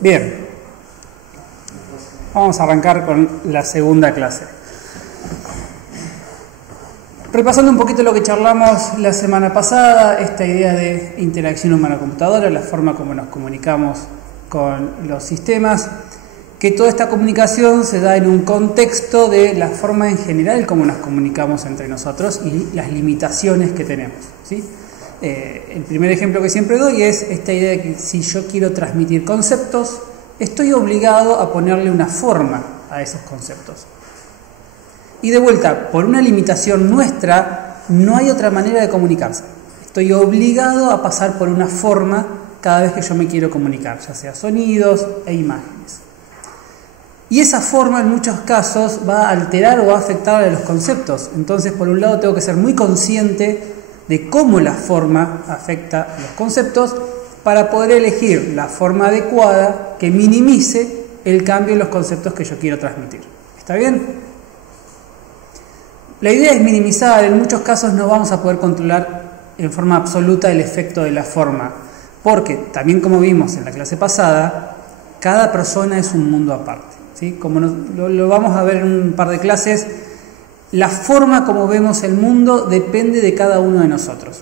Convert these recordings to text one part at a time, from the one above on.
Bien, vamos a arrancar con la segunda clase. Repasando un poquito lo que charlamos la semana pasada, esta idea de interacción humano-computadora, la forma como nos comunicamos con los sistemas, que toda esta comunicación se da en un contexto de la forma en general como nos comunicamos entre nosotros y las limitaciones que tenemos, ¿sí? El primer ejemplo que siempre doy es esta idea de que si yo quiero transmitir conceptos, estoy obligado a ponerle una forma a esos conceptos. Y de vuelta, por una limitación nuestra, no hay otra manera de comunicarse. Estoy obligado a pasar por una forma cada vez que yo me quiero comunicar, ya sea sonidos e imágenes. Y esa forma en muchos casos va a alterar o va a afectar a los conceptos. Entonces, por un lado, tengo que ser muy consciente de cómo la forma afecta a los conceptos para poder elegir la forma adecuada que minimice el cambio en los conceptos que yo quiero transmitir. ¿Está bien? La idea es minimizar, en muchos casos no vamos a poder controlar en forma absoluta el efecto de la forma, porque también como vimos en la clase pasada, cada persona es un mundo aparte, ¿sí? Como lo vamos a ver en un par de clases, la forma como vemos el mundo depende de cada uno de nosotros.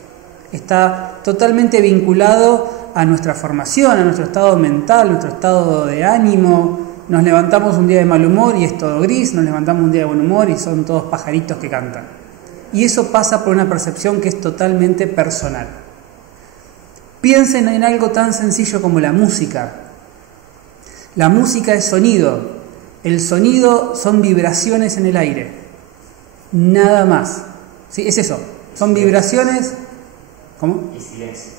Está totalmente vinculado a nuestra formación, a nuestro estado mental, nuestro estado de ánimo. Nos levantamos un día de mal humor y es todo gris, nos levantamos un día de buen humor y son todos pajaritos que cantan. Y eso pasa por una percepción que es totalmente personal. Piensen en algo tan sencillo como la música. La música es sonido. El sonido son vibraciones en el aire. Nada más. ¿Sí? Es eso. Son vibraciones. ¿Cómo? Y silencio.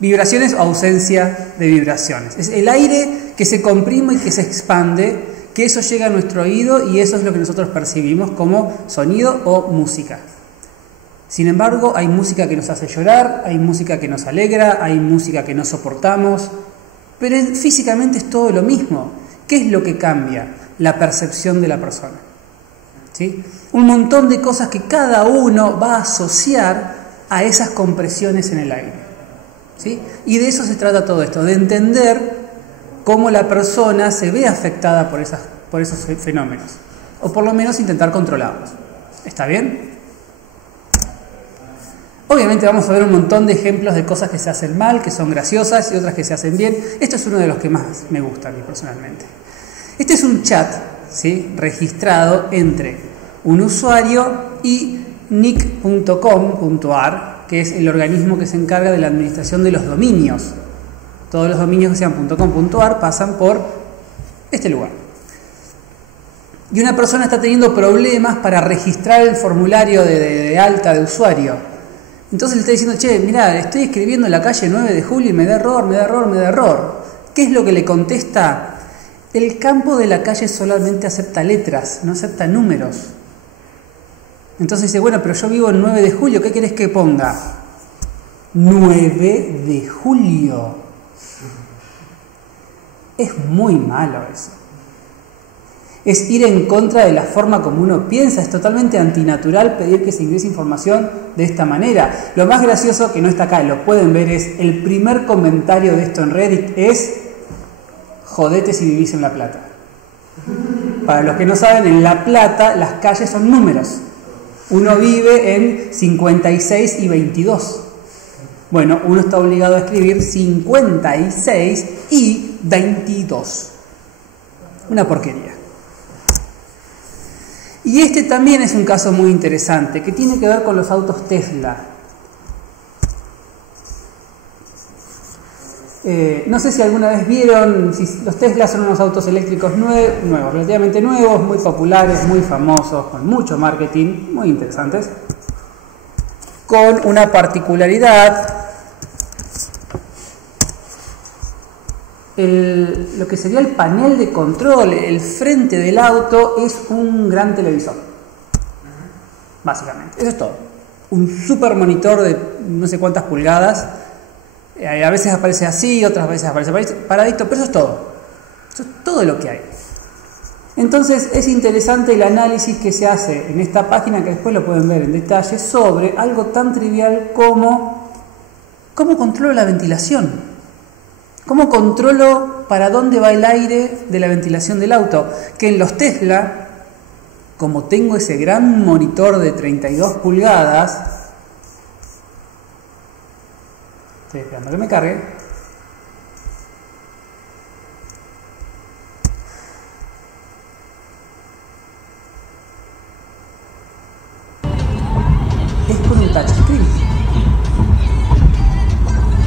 Vibraciones o ausencia de vibraciones. Es el aire que se comprime y que se expande, que eso llega a nuestro oído y eso es lo que nosotros percibimos como sonido o música. Sin embargo, hay música que nos hace llorar, hay música que nos alegra, hay música que no soportamos, pero físicamente es todo lo mismo. ¿Qué es lo que cambia? La percepción de la persona. ¿Sí? Un montón de cosas que cada uno va a asociar a esas compresiones en el aire. ¿Sí? Y de eso se trata todo esto, de entender cómo la persona se ve afectada por esos fenómenos, o por lo menos intentar controlarlos. ¿Está bien? Obviamente vamos a ver un montón de ejemplos de cosas que se hacen mal, que son graciosas, y otras que se hacen bien. Esto es uno de los que más me gusta a mí personalmente. Este es un chat, ¿sí?, registrado entre un usuario y nick.com.ar, que es el organismo que se encarga de la administración de los dominios. Todos los dominios que sean .com.ar pasan por este lugar. Y una persona está teniendo problemas para registrar el formulario de alta de usuario. Entonces le está diciendo, che, mirá, estoy escribiendo en la calle 9 de julio y me da error, me da error, me da error. ¿Qué es lo que le contesta? El campo de la calle solamente acepta letras, no acepta números. Entonces dice, bueno, pero yo vivo en 9 de julio, ¿qué querés que ponga? 9 de julio. Es muy malo eso. Es ir en contra de la forma como uno piensa, es totalmente antinatural pedir que se ingrese información de esta manera. Lo más gracioso, que no está acá, lo pueden ver, es el primer comentario de esto en Reddit es: jodete si vivís en La Plata. Para los que no saben, en La Plata las calles son números. Uno vive en 56 y 22. Bueno, uno está obligado a escribir 56 y 22. Una porquería. Y este también es un caso muy interesante, que tiene que ver con los autos Tesla. No sé si alguna vez vieron, si los Tesla son unos autos eléctricos nuevos, relativamente nuevos, muy populares, muy famosos, con mucho marketing, muy interesantes, con una particularidad. Lo que sería el panel de control, el frente del auto, es un gran televisor, básicamente. Eso es todo. Un super monitor de no sé cuántas pulgadas. A veces aparece así, otras veces aparece paradito, pero eso es todo. Eso es todo lo que hay. Entonces es interesante el análisis que se hace en esta página, que después lo pueden ver en detalle, sobre algo tan trivial como cómo controlo la ventilación. Cómo controlo para dónde va el aire de la ventilación del auto. Que en los Tesla, como tengo ese gran monitor de 32 pulgadas, estoy esperando que me cargue. Es con un touchscreen.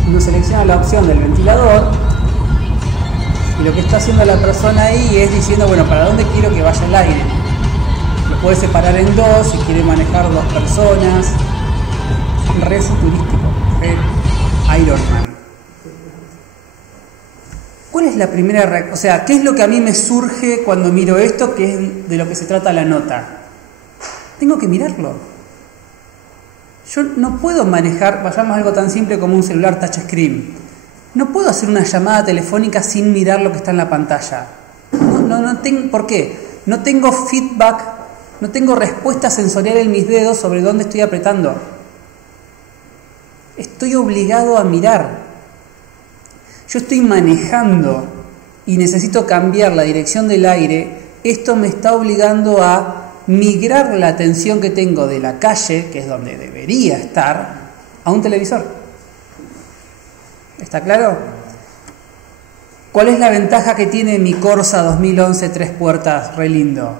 Uno selecciona la opción del ventilador y lo que está haciendo la persona ahí es diciendo, bueno, ¿para dónde quiero que vaya el aire? Lo puede separar en dos si quiere manejar dos personas. Re futurístico, re Iron Man. ¿Cuál es la primera reacción? O sea, ¿qué es lo que a mí me surge cuando miro esto? Que es de lo que se trata la nota. Tengo que mirarlo. Yo no puedo manejar, vayamos a algo tan simple como un celular touchscreen. No puedo hacer una llamada telefónica sin mirar lo que está en la pantalla. No tengo, ¿por qué? No tengo feedback, no tengo respuesta sensorial en mis dedos sobre dónde estoy apretando. Estoy obligado a mirar. Yo estoy manejando y necesito cambiar la dirección del aire. Esto me está obligando a migrar la atención que tengo de la calle, que es donde debería estar, a un televisor. ¿Está claro? ¿Cuál es la ventaja que tiene mi Corsa 2011 3 puertas re lindo?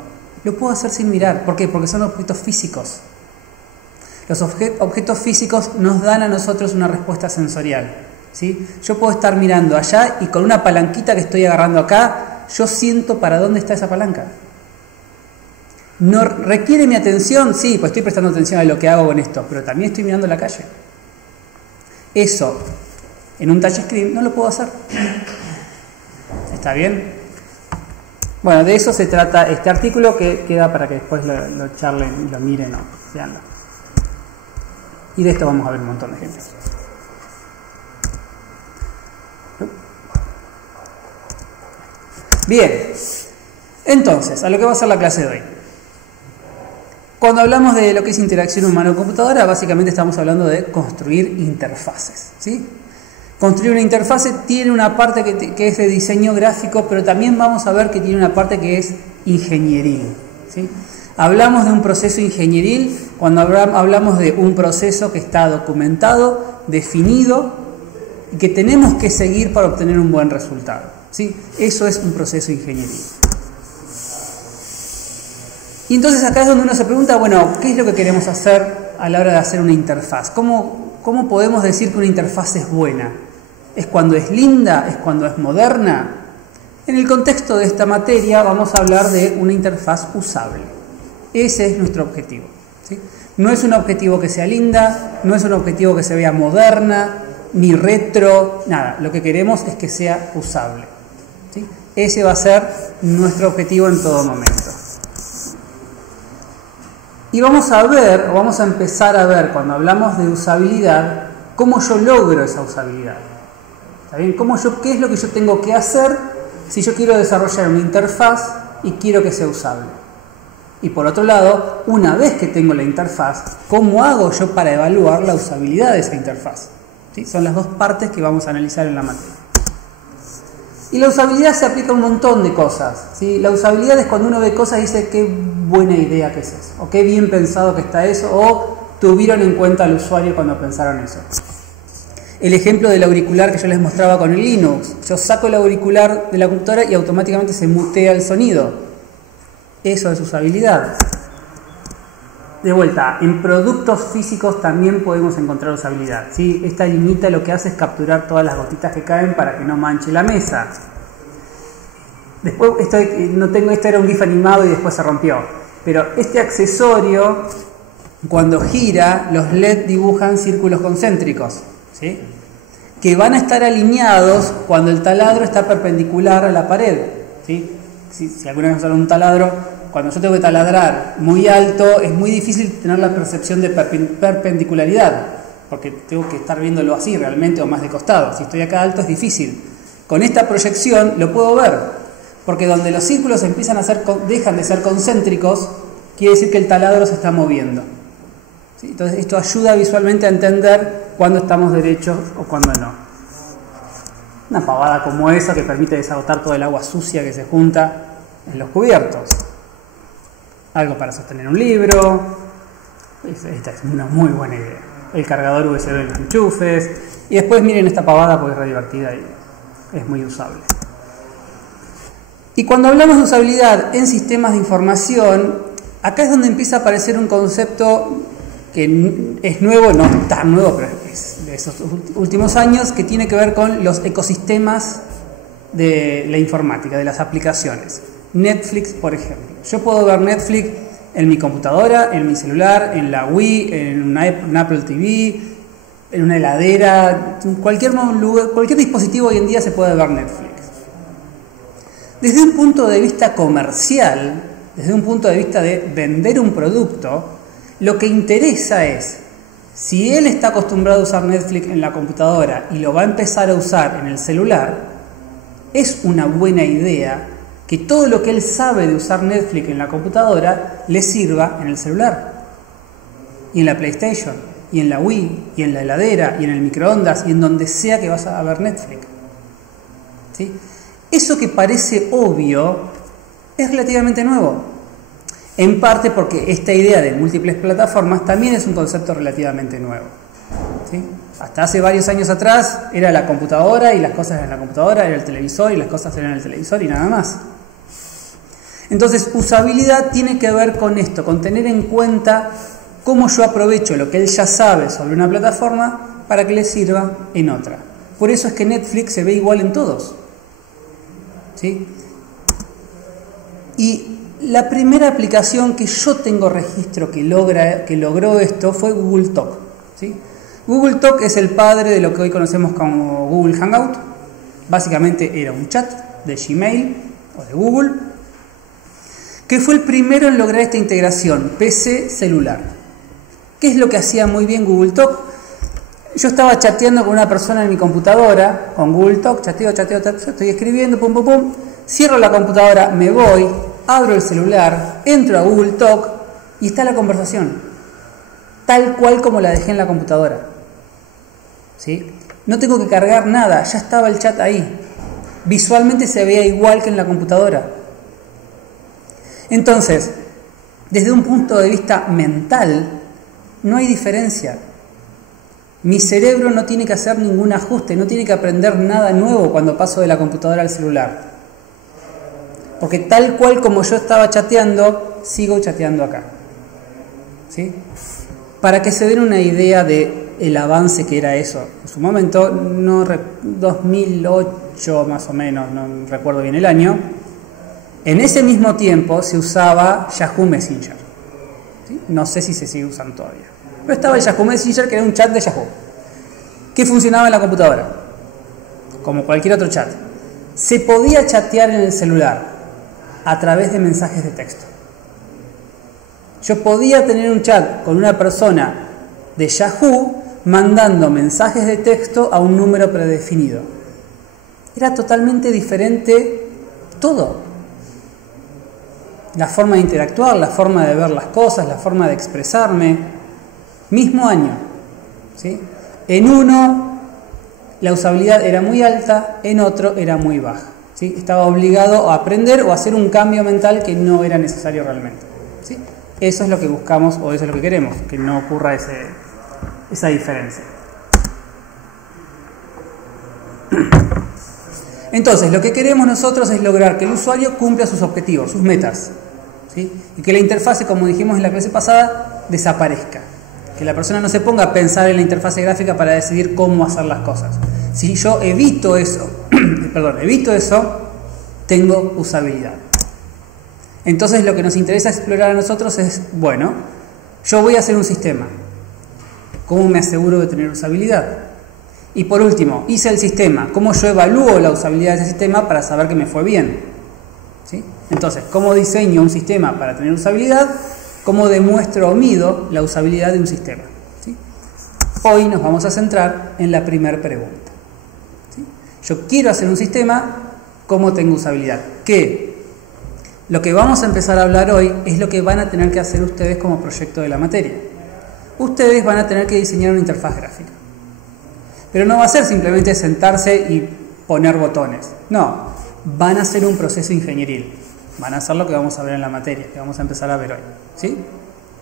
Lo puedo hacer sin mirar. ¿Por qué? Porque son objetos físicos. Los objetos físicos nos dan a nosotros una respuesta sensorial, ¿sí? Yo puedo estar mirando allá y con una palanquita que estoy agarrando acá, yo siento para dónde está esa palanca. ¿No requiere mi atención? Sí, pues estoy prestando atención a lo que hago con esto, pero también estoy mirando la calle. Eso, en un touchscreen, no lo puedo hacer. ¿Está bien? Bueno, de eso se trata este artículo, que queda para que después lo charlen y lo miren o veanlo. Y de esto vamos a ver un montón de ejemplos. Bien, entonces, a lo que va a ser la clase de hoy. Cuando hablamos de lo que es interacción humano-computadora, básicamente estamos hablando de construir interfaces, ¿sí? Construir una interfase tiene una parte que es de diseño gráfico, pero también vamos a ver que tiene una parte que es ingenieril, ¿sí? Hablamos de un proceso ingenieril cuando hablamos de un proceso que está documentado, definido y que tenemos que seguir para obtener un buen resultado, ¿sí? Eso es un proceso ingenieril. Y entonces acá es donde uno se pregunta, bueno, ¿qué es lo que queremos hacer a la hora de hacer una interfaz? ¿Cómo podemos decir que una interfaz es buena? ¿Es cuando es linda? ¿Es cuando es moderna? En el contexto de esta materia vamos a hablar de una interfaz usable. Ese es nuestro objetivo, ¿sí? No es un objetivo que sea linda, no es un objetivo que se vea moderna, ni retro, nada. Lo que queremos es que sea usable, ¿sí? Ese va a ser nuestro objetivo en todo momento. Y vamos a empezar a ver, cuando hablamos de usabilidad, cómo yo logro esa usabilidad. ¿Está bien? ¿Qué es lo que yo tengo que hacer si yo quiero desarrollar una interfaz y quiero que sea usable? Y por otro lado, una vez que tengo la interfaz, ¿cómo hago yo para evaluar la usabilidad de esa interfaz? ¿Sí? Son las dos partes que vamos a analizar en la materia. Y la usabilidad se aplica a un montón de cosas, ¿sí? La usabilidad es cuando uno ve cosas y dice qué buena idea que es eso, o qué bien pensado que está eso, o tuvieron en cuenta al usuario cuando pensaron eso. El ejemplo del auricular que yo les mostraba con el Linux. Yo saco el auricular de la computadora y automáticamente se mutea el sonido. Eso es usabilidad. De vuelta, en productos físicos también podemos encontrar usabilidad, ¿sí? Esta limita lo que hace es capturar todas las gotitas que caen para que no manche la mesa. Después, esto era un GIF animado y después se rompió. Pero este accesorio, cuando gira, los LED dibujan círculos concéntricos, ¿sí? Que van a estar alineados cuando el taladro está perpendicular a la pared, ¿sí? Si alguna vez usaron un taladro, cuando yo tengo que taladrar muy alto, es muy difícil tener la percepción de perpendicularidad, porque tengo que estar viéndolo así realmente o más de costado. Si estoy acá alto es difícil. Con esta proyección lo puedo ver. Porque donde los círculos empiezan a dejan de ser concéntricos, quiere decir que el taladro se está moviendo. ¿Sí? Entonces esto ayuda visualmente a entender cuándo estamos derechos o cuándo no. Una pavada como esa que permite desagotar todo el agua sucia que se junta en los cubiertos. Algo para sostener un libro. Esta es una muy buena idea. El cargador USB en los enchufes. Y después miren esta pavada porque es re divertida y es muy usable. Y cuando hablamos de usabilidad en sistemas de información, acá es donde empieza a aparecer un concepto que es nuevo, no tan nuevo, pero es de esos últimos años, que tiene que ver con los ecosistemas de la informática, de las aplicaciones. Netflix, por ejemplo. Yo puedo ver Netflix en mi computadora, en mi celular, en la Wii, en un Apple TV, en una heladera, en cualquier dispositivo hoy en día se puede ver Netflix. Desde un punto de vista comercial, desde un punto de vista de vender un producto, lo que interesa es, si él está acostumbrado a usar Netflix en la computadora y lo va a empezar a usar en el celular, es una buena idea que todo lo que él sabe de usar Netflix en la computadora le sirva en el celular, y en la PlayStation, y en la Wii, y en la heladera, y en el microondas, y en donde sea que vas a ver Netflix. ¿Sí? Eso que parece obvio es relativamente nuevo, en parte porque esta idea de múltiples plataformas también es un concepto relativamente nuevo. ¿Sí? Hasta hace varios años atrás era la computadora y las cosas eran la computadora, era el televisor y las cosas eran el televisor y nada más. Entonces, usabilidad tiene que ver con esto, con tener en cuenta cómo yo aprovecho lo que él ya sabe sobre una plataforma para que le sirva en otra. Por eso es que Netflix se ve igual en todos. ¿Sí? Y la primera aplicación que yo tengo registro que logró esto fue Google Talk. ¿Sí? Google Talk es el padre de lo que hoy conocemos como Google Hangout. Básicamente era un chat de Gmail o de Google, que fue el primero en lograr esta integración PC-celular. ¿Qué es lo que hacía muy bien Google Talk? Yo estaba chateando con una persona en mi computadora, con Google Talk, chateo, estoy escribiendo, pum, pum, pum, cierro la computadora, me voy, abro el celular, entro a Google Talk y está la conversación, tal cual como la dejé en la computadora. ¿Sí? No tengo que cargar nada, ya estaba el chat ahí. Visualmente se veía igual que en la computadora. Entonces, desde un punto de vista mental, no hay diferencia. Mi cerebro no tiene que hacer ningún ajuste, no tiene que aprender nada nuevo cuando paso de la computadora al celular. Porque tal cual como yo estaba chateando, sigo chateando acá. ¿Sí? Para que se den una idea del avance que era eso. En su momento, 2008 más o menos, no recuerdo bien el año, en ese mismo tiempo se usaba Yahoo Messenger. ¿Sí? No sé si se sigue usando todavía. Pero estaba el Yahoo Messenger, que era un chat de Yahoo, que funcionaba en la computadora, como cualquier otro chat. Se podía chatear en el celular a través de mensajes de texto. Yo podía tener un chat con una persona de Yahoo mandando mensajes de texto a un número predefinido. Era totalmente diferente todo. La forma de interactuar, la forma de ver las cosas, la forma de expresarme. Mismo año. ¿Sí? En uno la usabilidad era muy alta, en otro era muy baja. ¿Sí? Estaba obligado a aprender o a hacer un cambio mental que no era necesario realmente. ¿Sí? Eso es lo que buscamos o eso es lo que queremos, que no ocurra esa diferencia. Entonces, lo que queremos nosotros es lograr que el usuario cumpla sus objetivos, sus metas. ¿Sí? Y que la interfase, como dijimos en la clase pasada, desaparezca. Que la persona no se ponga a pensar en la interfase gráfica para decidir cómo hacer las cosas. Si yo evito eso, tengo usabilidad. Entonces lo que nos interesa explorar a nosotros es, bueno, yo voy a hacer un sistema. ¿Cómo me aseguro de tener usabilidad? Y por último, hice el sistema. ¿Cómo yo evalúo la usabilidad de ese sistema para saber que me fue bien? ¿Sí? Entonces, ¿cómo diseño un sistema para tener usabilidad? ¿Cómo demuestro o mido la usabilidad de un sistema? ¿Sí? Hoy nos vamos a centrar en la primera pregunta. ¿Sí? Yo quiero hacer un sistema, cómo tengo usabilidad. Que lo que vamos a empezar a hablar hoy es lo que van a tener que hacer ustedes como proyecto de la materia. Ustedes van a tener que diseñar una interfaz gráfica. Pero no va a ser simplemente sentarse y poner botones. No, van a hacer un proceso ingenieril. Van a hacer lo que vamos a ver en la materia, que vamos a empezar a ver hoy. ¿Sí?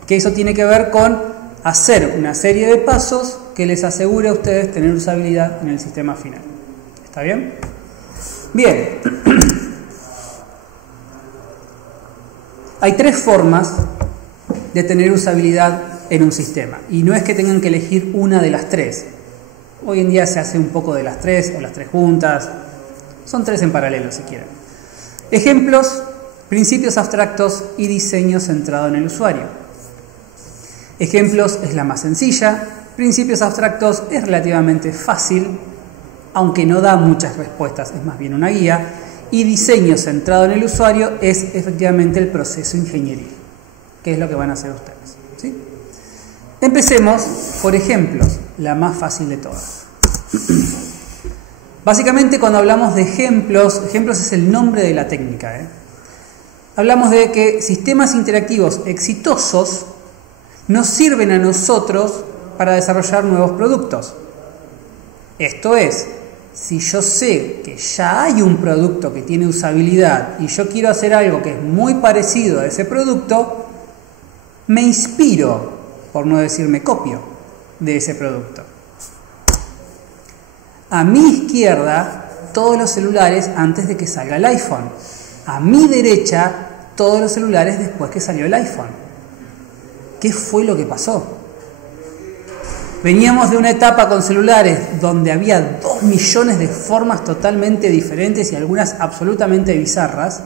Que eso tiene que ver con hacer una serie de pasos que les asegure a ustedes tener usabilidad en el sistema final. ¿Está bien? Bien. Hay tres formas de tener usabilidad en un sistema. Y no es que tengan que elegir una de las tres. Hoy en día se hace un poco de las tres o las tres juntas. Son tres en paralelo si quieren. Ejemplos, principios abstractos y diseño centrado en el usuario. Ejemplos es la más sencilla. Principios abstractos es relativamente fácil, aunque no da muchas respuestas, es más bien una guía. Y diseño centrado en el usuario es efectivamente el proceso ingenieril, que es lo que van a hacer ustedes. ¿Sí? Empecemos por ejemplos, la más fácil de todas. Básicamente cuando hablamos de ejemplos es el nombre de la técnica. Hablamos de que sistemas interactivos exitosos nos sirven a nosotros para desarrollar nuevos productos. Esto es, si yo sé que ya hay un producto que tiene usabilidad y yo quiero hacer algo que es muy parecido a ese producto, me inspiro, por no decir me copio, de ese producto. A mi izquierda, todos los celulares antes de que salga el iPhone. A mi derecha, todos los celulares después que salió el iPhone. ¿Qué fue lo que pasó? Veníamos de una etapa con celulares donde había 2 millones de formas totalmente diferentes y algunas absolutamente bizarras.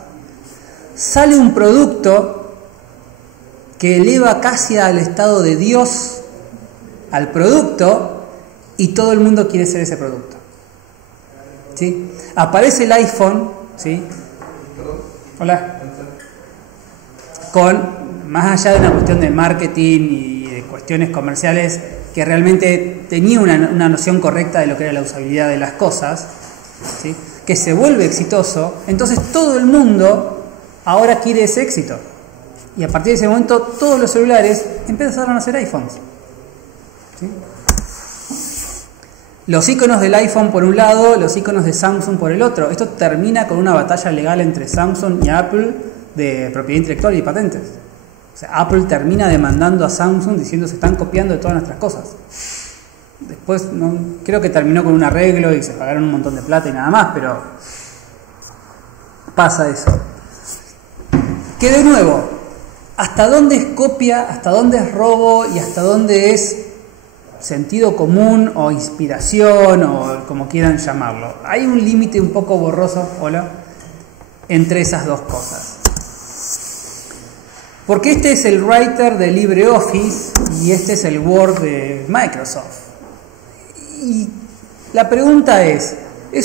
Sale un producto que eleva casi al estado de Dios al producto y todo el mundo quiere ser ese producto. ¿Sí? Aparece el iPhone, ¿sí? Hola. Con, más allá de una cuestión de marketing y de cuestiones comerciales, que realmente tenía una noción correcta de lo que era la usabilidad de las cosas, ¿sí? Que se vuelve exitoso, entonces todo el mundo ahora quiere ese éxito. Y a partir de ese momento todos los celulares empezaron a ser iPhones. ¿Sí? Los iconos del iPhone por un lado, los iconos de Samsung por el otro. Esto termina con una batalla legal entre Samsung y Apple de propiedad intelectual y patentes. O sea, Apple termina demandando a Samsung diciendo se están copiando de todas nuestras cosas. Después creo que terminó con un arreglo y se pagaron un montón de plata y nada más, pero pasa eso. Que de nuevo, ¿hasta dónde es copia, hasta dónde es robo y hasta dónde es sentido común o inspiración o como quieran llamarlo? Hay un límite un poco borroso, hola, entre esas dos cosas. Porque este es el Writer de LibreOffice y este es el Word de Microsoft. Y la pregunta es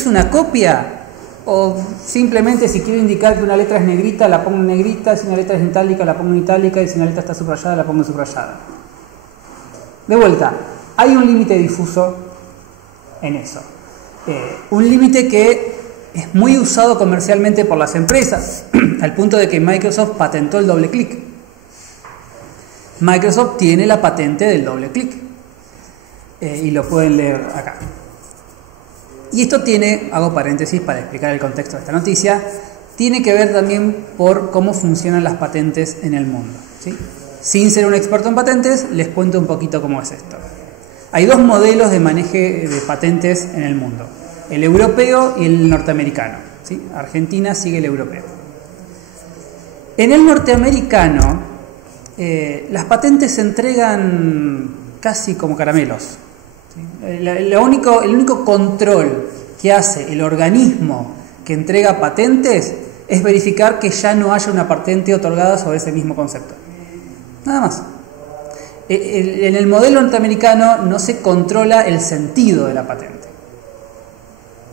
una copia? ¿O simplemente si quiero indicar que una letra es negrita, la pongo en negrita, si una letra es itálica, la pongo en itálica, y si una letra está subrayada, la pongo en subrayada? De vuelta, hay un límite difuso en eso. Un límite que es muy usado comercialmente por las empresas, al punto de que Microsoft patentó el doble clic. Microsoft tiene la patente del doble clic y lo pueden leer acá. Y esto tiene, hago paréntesis para explicar el contexto de esta noticia, tiene que ver también por cómo funcionan las patentes en el mundo, ¿sí? Sin ser un experto en patentes, les cuento un poquito cómo es esto. Hay dos modelos de manejo de patentes en el mundo, el europeo y el norteamericano, ¿sí? Argentina sigue el europeo. En el norteamericano, las patentes se entregan casi como caramelos. ¿Sí? El único control que hace el organismo que entrega patentes es verificar que ya no haya una patente otorgada sobre ese mismo concepto. Nada más. En el modelo norteamericano no se controla el sentido de la patente.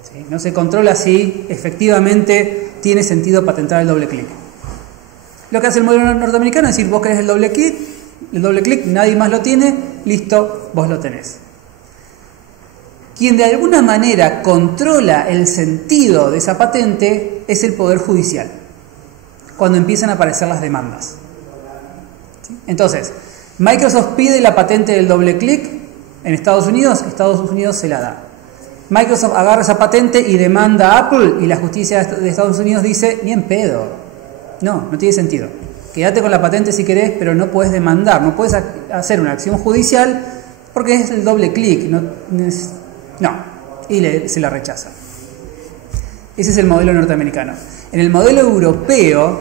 ¿Sí? No se controla si efectivamente tiene sentido patentar el doble clic. Lo que hace el modelo norteamericano es decir, vos querés el doble clic, nadie más lo tiene, listo, vos lo tenés. Quien de alguna manera controla el sentido de esa patente es el Poder Judicial, cuando empiezan a aparecer las demandas. ¿Sí? Entonces, Microsoft pide la patente del doble clic en Estados Unidos se la da. Microsoft agarra esa patente y demanda a Apple y la justicia de Estados Unidos dice, ni en pedo. No tiene sentido. Quédate con la patente si querés, pero no puedes demandar, no puedes hacer una acción judicial porque es el doble clic. Se la rechaza. Ese es el modelo norteamericano. En el modelo europeo,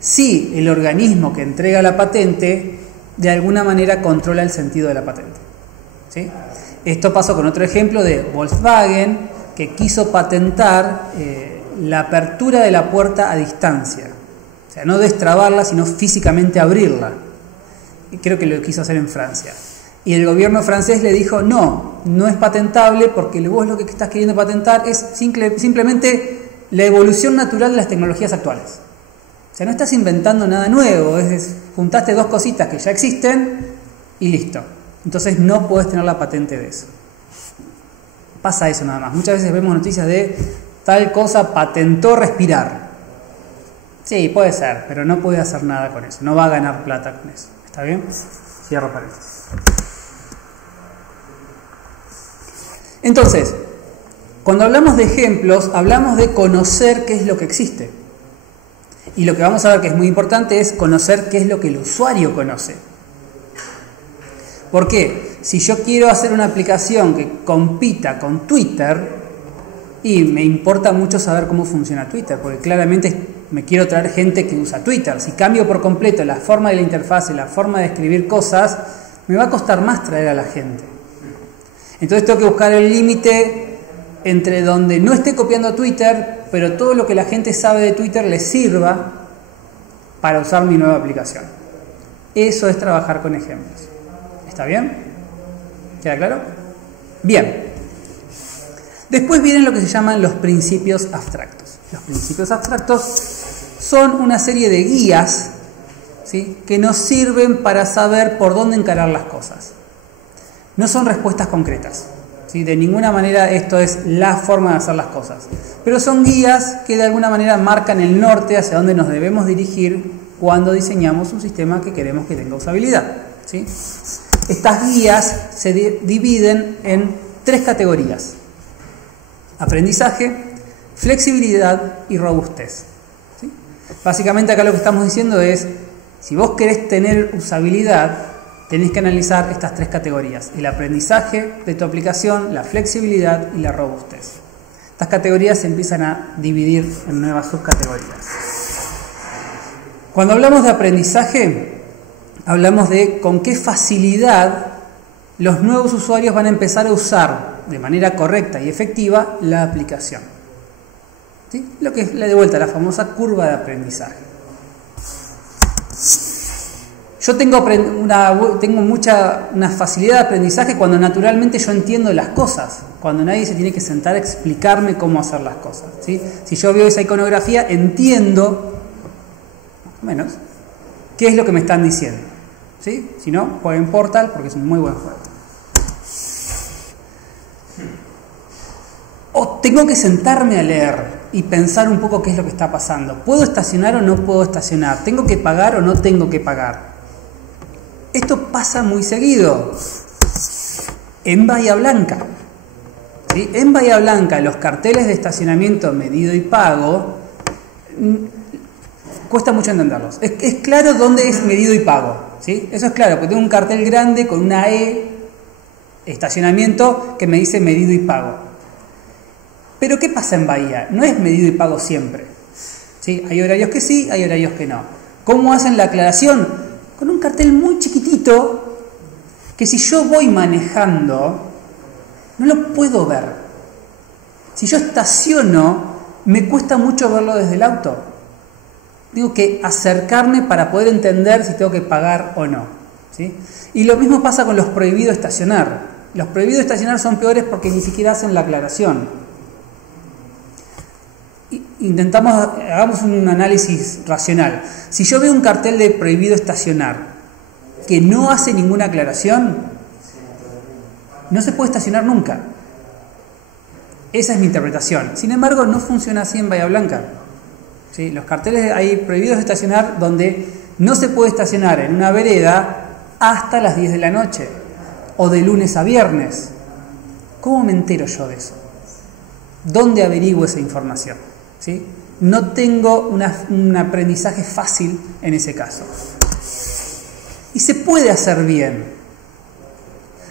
sí, el organismo que entrega la patente de alguna manera controla el sentido de la patente. ¿Sí? Esto pasó con otro ejemplo de Volkswagen, que quiso patentar la apertura de la puerta a distancia. O sea, no destrabarla, sino físicamente abrirla. Y creo que lo quiso hacer en Francia. Y el gobierno francés le dijo, no es patentable porque vos lo que estás queriendo patentar es simplemente la evolución natural de las tecnologías actuales. O sea, no estás inventando nada nuevo, juntaste dos cositas que ya existen y listo. Entonces no podés tener la patente de eso. Pasa eso nada más. Muchas veces vemos noticias de tal cosa patentó respirar. Sí, puede ser, pero no puede hacer nada con eso. No va a ganar plata con eso. ¿Está bien? Cierro paréntesis. Entonces, cuando hablamos de ejemplos, hablamos de conocer qué es lo que existe. Y lo que vamos a ver que es muy importante es conocer qué es lo que el usuario conoce. ¿Por qué? Si yo quiero hacer una aplicación que compita con Twitter, y me importa mucho saber cómo funciona Twitter, porque claramente me quiero traer gente que usa Twitter. Si cambio por completo la forma de la interfaz, la forma de escribir cosas, me va a costar más traer a la gente. Entonces tengo que buscar el límite entre donde no esté copiando Twitter, pero todo lo que la gente sabe de Twitter le sirva para usar mi nueva aplicación. Eso es trabajar con ejemplos. ¿Está bien? ¿Queda claro? Bien. Después vienen lo que se llaman los principios abstractos. Los principios abstractos son una serie de guías, ¿sí?, que nos sirven para saber por dónde encarar las cosas. No son respuestas concretas, ¿sí? De ninguna manera esto es la forma de hacer las cosas. Pero son guías que de alguna manera marcan el norte hacia donde nos debemos dirigir cuando diseñamos un sistema que queremos que tenga usabilidad, ¿sí? Estas guías se dividen en tres categorías: aprendizaje, flexibilidad y robustez. ¿Sí? Básicamente acá lo que estamos diciendo es, si vos querés tener usabilidad, tenés que analizar estas tres categorías: el aprendizaje de tu aplicación, la flexibilidad y la robustez. Estas categorías se empiezan a dividir en nuevas subcategorías. Cuando hablamos de aprendizaje, hablamos de con qué facilidad los nuevos usuarios van a empezar a usar de manera correcta y efectiva la aplicación. ¿Sí? Lo que es de vuelta la famosa curva de aprendizaje. Yo tengo una facilidad de aprendizaje cuando naturalmente yo entiendo las cosas, cuando nadie se tiene que sentar a explicarme cómo hacer las cosas. ¿Sí? Si yo veo esa iconografía, entiendo, más o menos, qué es lo que me están diciendo. ¿Sí? Si no, jueguen Portal porque es un muy buen juego. O tengo que sentarme a leer y pensar un poco qué es lo que está pasando. ¿Puedo estacionar o no puedo estacionar? ¿Tengo que pagar o no tengo que pagar? Esto pasa muy seguido. En Bahía Blanca. ¿Sí? En Bahía Blanca los carteles de estacionamiento medido y pago cuesta mucho entenderlos. Es claro dónde es medido y pago. ¿Sí? Eso es claro, porque tengo un cartel grande con una E, estacionamiento, que me dice medido y pago. Pero ¿qué pasa en Bahía? No es medido y pago siempre. ¿Sí? Hay horarios que sí, hay horarios que no. ¿Cómo hacen la aclaración? Con un cartel muy chiquitito, que si yo voy manejando, no lo puedo ver. Si yo estaciono, me cuesta mucho verlo desde el auto. Tengo que acercarme para poder entender si tengo que pagar o no. ¿Sí? Y lo mismo pasa con los prohibidos estacionar. Los prohibidos estacionar son peores porque ni siquiera hacen la aclaración. Hagamos un análisis racional. Si yo veo un cartel de prohibido estacionar que no hace ninguna aclaración, no se puede estacionar nunca. Esa es mi interpretación. Sin embargo, no funciona así en Bahía Blanca. ¿Sí? Los carteles hay prohibidos de estacionar donde no se puede estacionar en una vereda hasta las 10 de la noche o de lunes a viernes. ¿Cómo me entero yo de eso? ¿Dónde averiguo esa información? ¿Sí? No tengo un aprendizaje fácil en ese caso. Y se puede hacer bien.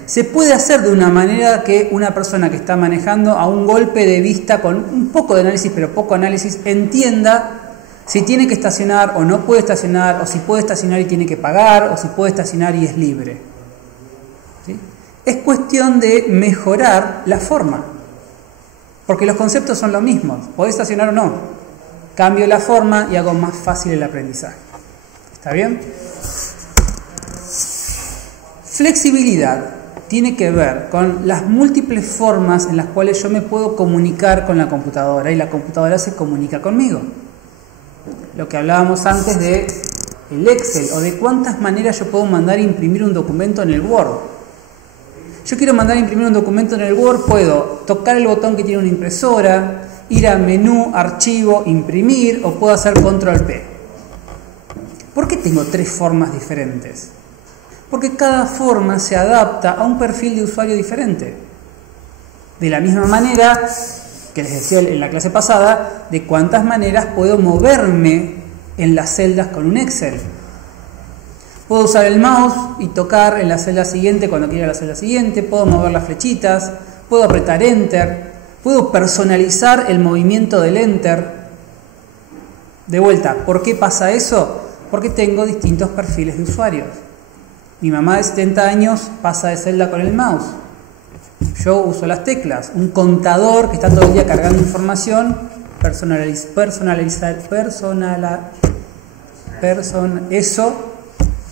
Se puede hacer de una manera que una persona que está manejando a un golpe de vista con un poco de análisis, pero poco análisis, entienda si tiene que estacionar o no puede estacionar, o si puede estacionar y tiene que pagar, o si puede estacionar y es libre. ¿Sí? Es cuestión de mejorar la forma, porque los conceptos son los mismos. ¿Podés estacionar o no? Cambio la forma y hago más fácil el aprendizaje. ¿Está bien? Flexibilidad tiene que ver con las múltiples formas en las cuales yo me puedo comunicar con la computadora y la computadora se comunica conmigo. Lo que hablábamos antes de el Excel o de cuántas maneras yo puedo mandar a imprimir un documento en el Word. Yo quiero mandar a imprimir un documento en el Word, puedo tocar el botón que tiene una impresora, ir a menú, archivo, imprimir o puedo hacer control P. ¿Por qué tengo 3 formas diferentes? Porque cada forma se adapta a un perfil de usuario diferente. De la misma manera que les decía en la clase pasada, de cuántas maneras puedo moverme en las celdas con un Excel. Puedo usar el mouse y tocar en la celda siguiente cuando quiera la celda siguiente, puedo mover las flechitas, puedo apretar Enter, puedo personalizar el movimiento del Enter. De vuelta, ¿por qué pasa eso? Porque tengo distintos perfiles de usuarios. Mi mamá de 70 años pasa de celda con el mouse. Yo uso las teclas. Un contador que está todo el día cargando información,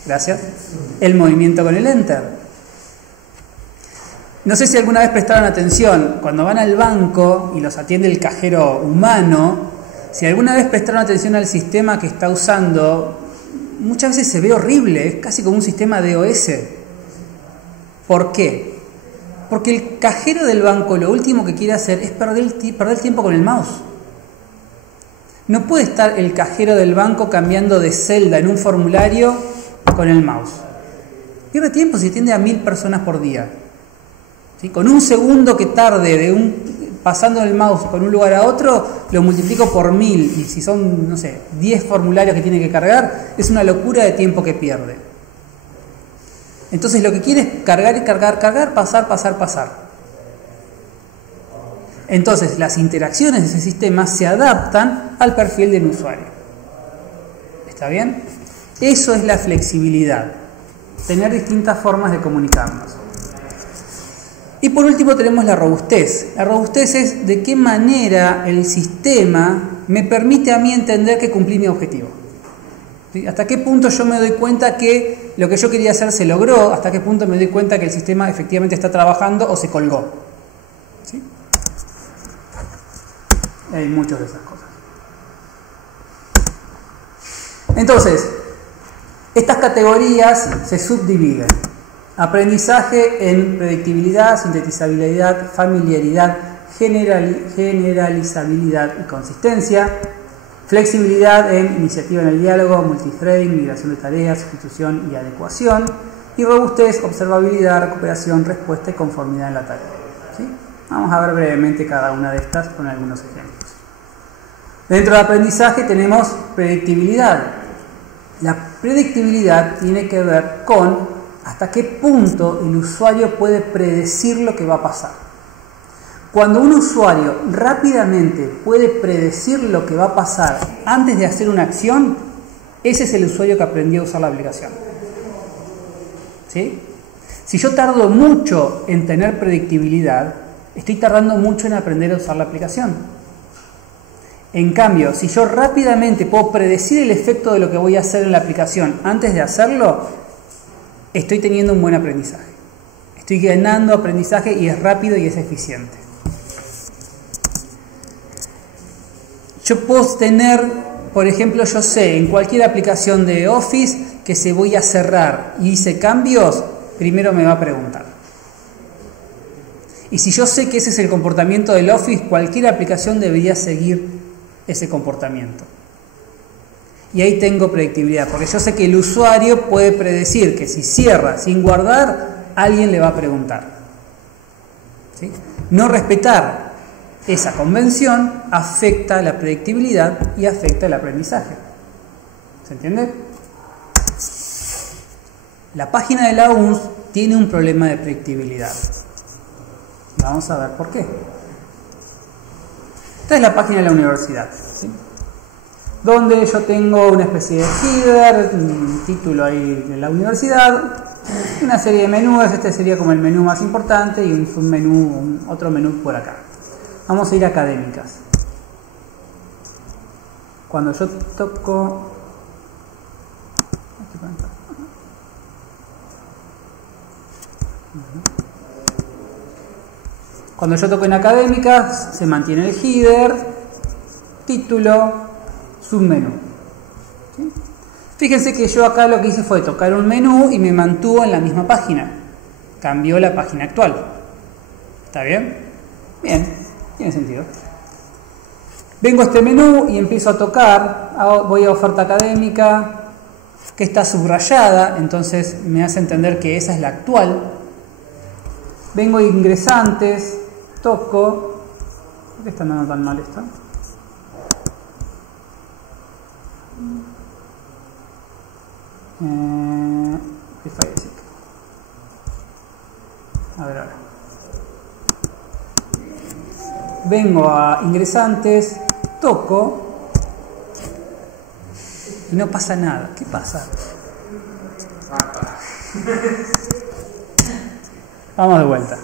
gracias, el movimiento con el Enter. No sé si alguna vez prestaron atención, cuando van al banco y los atiende el cajero humano, si alguna vez prestaron atención al sistema que está usando, muchas veces se ve horrible, es casi como un sistema DOS. ¿Por qué? Porque el cajero del banco lo último que quiere hacer es perder tiempo con el mouse. No puede estar el cajero del banco cambiando de celda en un formulario con el mouse. Pierde tiempo si atiende a 1000 personas por día. ¿Sí? Con un segundo que tarde pasando el mouse con un lugar a otro, lo multiplico por 1000. Y si son, no sé, 10 formularios que tiene que cargar, es una locura de tiempo que pierde. Entonces lo que quiere es cargar y cargar, pasar. Entonces las interacciones de ese sistema se adaptan al perfil del usuario. ¿Está bien? Eso es la flexibilidad. Tener distintas formas de comunicarnos. Y por último tenemos la robustez. La robustez es de qué manera el sistema me permite a mí entender que cumplí mi objetivo. ¿Sí? Hasta qué punto yo me doy cuenta que lo que yo quería hacer se logró, hasta qué punto me doy cuenta que el sistema efectivamente está trabajando o se colgó. ¿Sí? Hay muchas de esas cosas. Entonces, estas categorías se subdividen. Aprendizaje en predictibilidad, sintetizabilidad, familiaridad, generalizabilidad y consistencia. Flexibilidad en iniciativa en el diálogo, multithreading, migración de tareas, sustitución y adecuación. Y robustez, observabilidad, recuperación, respuesta y conformidad en la tarea. ¿Sí? Vamos a ver brevemente cada una de estas con algunos ejemplos. Dentro del aprendizaje tenemos predictibilidad. La predictibilidad tiene que ver con hasta qué punto el usuario puede predecir lo que va a pasar. Cuando un usuario rápidamente puede predecir lo que va a pasar antes de hacer una acción, ese es el usuario que aprendió a usar la aplicación. ¿Sí? Si yo tardo mucho en tener predictibilidad, estoy tardando mucho en aprender a usar la aplicación. En cambio, si yo rápidamente puedo predecir el efecto de lo que voy a hacer en la aplicación antes de hacerlo, estoy teniendo un buen aprendizaje. Estoy ganando aprendizaje y es rápido y es eficiente. Yo puedo tener, por ejemplo, yo sé en cualquier aplicación de Office que si voy a cerrar y hice cambios, primero me va a preguntar. Y si yo sé que ese es el comportamiento del Office, cualquier aplicación debería seguir ese comportamiento. Y ahí tengo predictibilidad, porque yo sé que el usuario puede predecir que si cierra sin guardar, alguien le va a preguntar. ¿Sí? No respetar esa convención afecta la predictibilidad y afecta el aprendizaje. ¿Se entiende? La página de la UNS tiene un problema de predictibilidad. Vamos a ver por qué. Esta es la página de la universidad, ¿sí? Donde yo tengo una especie de header, un título ahí de la universidad, una serie de menús. Este sería como el menú más importante y un submenú, otro menú por acá. Vamos a ir a académicas. Cuando yo toco... Cuando yo toco en académicas, se mantiene el header, título, submenú. ¿Sí? Fíjense que yo acá lo que hice fue tocar un menú y me mantuvo en la misma página. Cambió la página actual. ¿Está bien? Bien, tiene sentido. Vengo a este menú y empiezo a tocar. Voy a oferta académica, que está subrayada, entonces me hace entender que esa es la actual. Vengo a ingresantes, toco. ¿Por qué está andando tan mal esto? ¿Qué falla decir? A ver ahora. Vengo a ingresantes, toco y no pasa nada. ¿Qué pasa? Vamos de vuelta.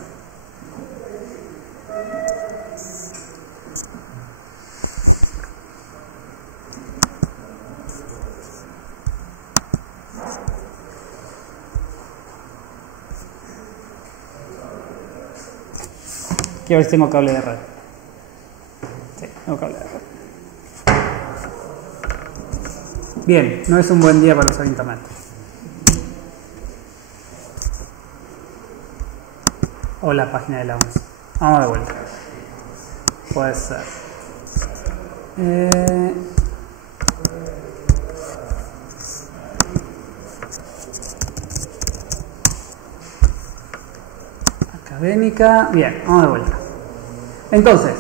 Quiero ver si tengo cable de red. Sí, tengo cable de red. Bien, no es un buen día para usar internet. O la página de la UNS. Vamos de vuelta. Puede ser. Académica. Bien, vamos de vuelta. Entonces,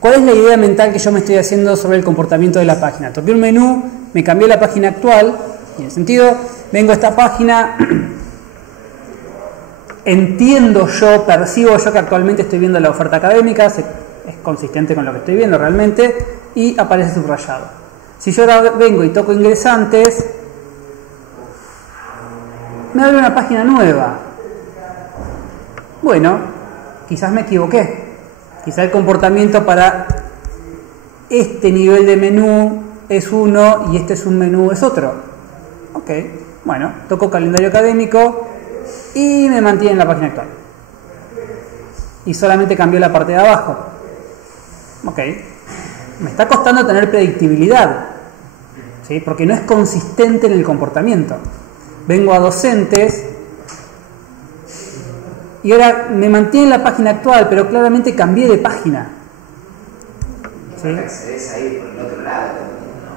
¿cuál es la idea mental que yo me estoy haciendo sobre el comportamiento de la página? Toqué un menú, me cambié la página actual, tiene sentido, vengo a esta página, entiendo yo, percibo yo que actualmente estoy viendo la oferta académica, es consistente con lo que estoy viendo realmente, y aparece subrayado. Si yo ahora vengo y toco ingresantes, me abre una página nueva. Bueno, quizás me equivoqué. Quizás el comportamiento para este nivel de menú es uno y este submenú es otro. Ok, bueno, toco calendario académico y me mantiene en la página actual. Y solamente cambió la parte de abajo. Ok, me está costando tener predictibilidad, ¿sí? Porque no es consistente en el comportamiento. Vengo a docentes y ahora me mantiene en la página actual, pero claramente cambié de página. ¿Sí? Ahí por el otro lado, ¿no?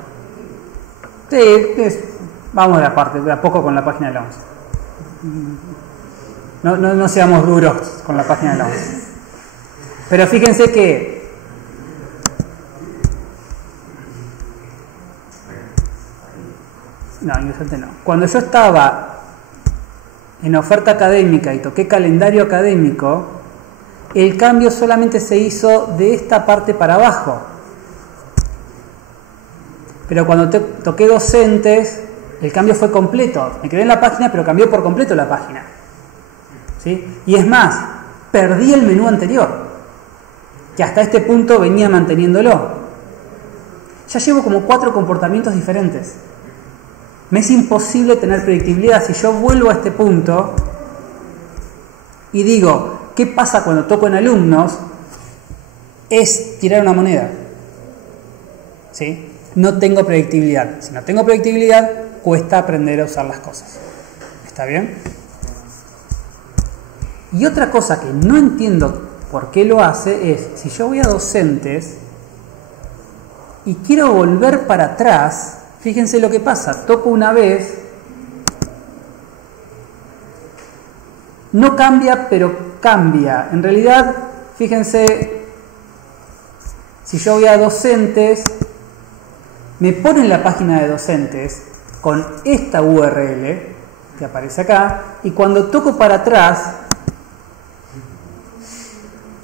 Sí, vamos de a poco con la página de la ONS. No seamos duros con la página de la ONS. Pero fíjense que no, ingresante no. Cuando yo estaba en oferta académica y toqué calendario académico, el cambio solamente se hizo de esta parte para abajo. Pero cuando toqué docentes, el cambio fue completo. Me quedé en la página, pero cambió por completo la página. ¿Sí? Y es más, perdí el menú anterior, que hasta este punto venía manteniéndolo. Ya llevo como 4 comportamientos diferentes. Me es imposible tener predictibilidad. Si yo vuelvo a este punto y digo, ¿qué pasa cuando toco en alumnos? Es tirar una moneda. ¿Sí? No tengo predictibilidad. Si no tengo predictibilidad, cuesta aprender a usar las cosas. ¿Está bien? Y otra cosa que no entiendo por qué lo hace es, si yo voy a docentes y quiero volver para atrás, fíjense lo que pasa, toco una vez, no cambia, pero cambia. En realidad, fíjense, si yo voy a docentes, me pone en la página de docentes con esta URL que aparece acá, y cuando toco para atrás,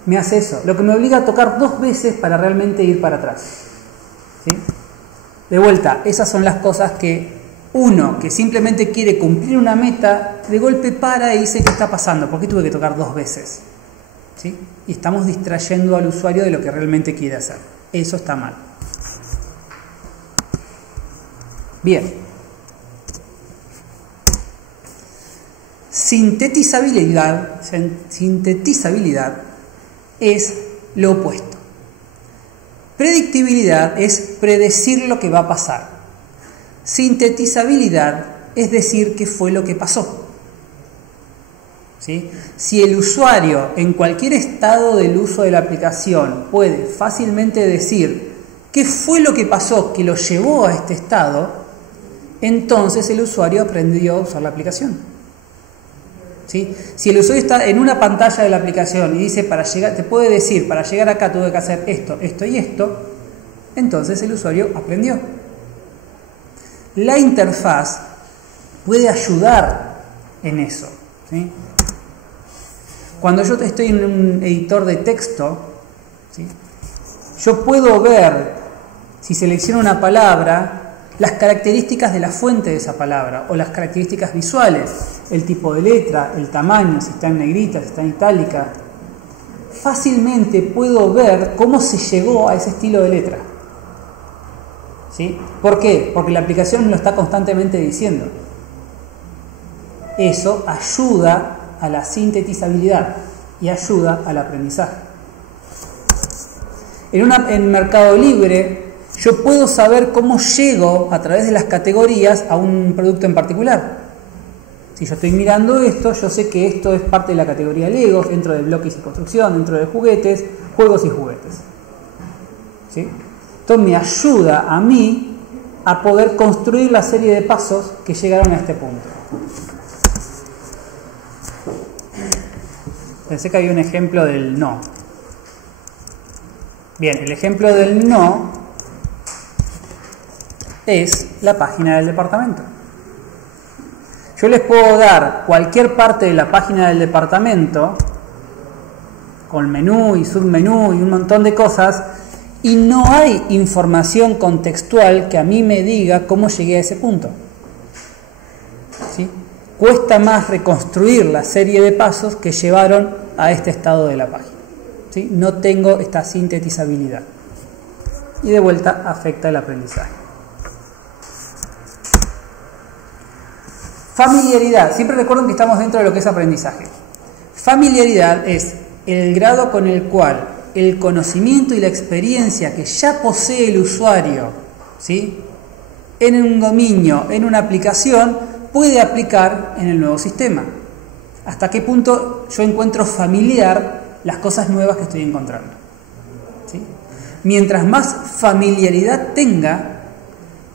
me hace eso, lo que me obliga a tocar 2 veces para realmente ir para atrás. ¿Sí? De vuelta, esas son las cosas que uno que simplemente quiere cumplir una meta, de golpe para y dice, ¿qué está pasando? ¿Por qué tuve que tocar 2 veces? ¿Sí? Y estamos distrayendo al usuario de lo que realmente quiere hacer. Eso está mal. Bien. Sintetizabilidad es lo opuesto. Predictibilidad es predecir lo que va a pasar. Sintetizabilidad es decir qué fue lo que pasó. ¿Sí? Si el usuario en cualquier estado del uso de la aplicación puede fácilmente decir qué fue lo que pasó que lo llevó a este estado, entonces el usuario aprendió a usar la aplicación. ¿Sí? Si el usuario está en una pantalla de la aplicación y dice, te puede decir, para llegar acá tuve que hacer esto, esto y esto, entonces el usuario aprendió. La interfaz puede ayudar en eso. ¿Sí? Cuando yo estoy en un editor de texto, ¿sí?, yo puedo ver, si selecciono una palabra, las características de la fuente de esa palabra o las características visuales, el tipo de letra, el tamaño, si está en negrita, si está en itálica. Fácilmente puedo ver cómo se llegó a ese estilo de letra. ¿Sí? ¿Por qué? Porque la aplicación me lo está constantemente diciendo. Eso ayuda a la sintetizabilidad y ayuda al aprendizaje. En Mercado Libre, yo puedo saber cómo llego a través de las categorías a un producto en particular. Si yo estoy mirando esto, yo sé que esto es parte de la categoría Legos, dentro de bloques y construcción, dentro de juguetes, juegos y juguetes. ¿Sí? Esto me ayuda a mí a poder construir la serie de pasos que llegaron a este punto. Pensé que había un ejemplo del no. Bien, el ejemplo del no es la página del departamento. Yo les puedo dar cualquier parte de la página del departamento con menú y submenú y un montón de cosas y no hay información contextual que a mí me diga cómo llegué a ese punto. ¿Sí? Cuesta más reconstruir la serie de pasos que llevaron a este estado de la página. ¿Sí? No tengo esta sintetizabilidad. Y de vuelta afecta el aprendizaje. Familiaridad. Siempre recuerden que estamos dentro de lo que es aprendizaje. Familiaridad es el grado con el cual el conocimiento y la experiencia que ya posee el usuario, ¿sí?, en un dominio, en una aplicación, puede aplicar en el nuevo sistema. Hasta qué punto yo encuentro familiar las cosas nuevas que estoy encontrando. ¿Sí? Mientras más familiaridad tenga,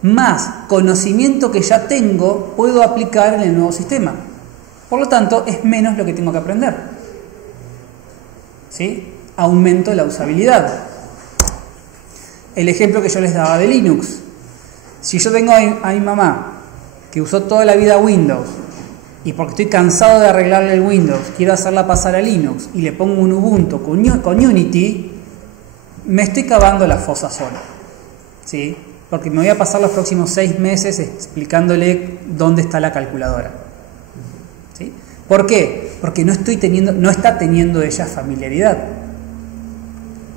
más conocimiento que ya tengo puedo aplicar en el nuevo sistema. Por lo tanto, es menos lo que tengo que aprender. ¿Sí? Aumento la usabilidad. El ejemplo que yo les daba de Linux. Si yo tengo a mi mamá que usó toda la vida Windows y porque estoy cansado de arreglarle el Windows, quiero hacerla pasar a Linux y le pongo un Ubuntu con Unity, me estoy cavando la fosa solo. ¿Sí? Porque me voy a pasar los próximos 6 meses explicándole dónde está la calculadora. ¿Sí? ¿Por qué? Porque no está teniendo ella familiaridad.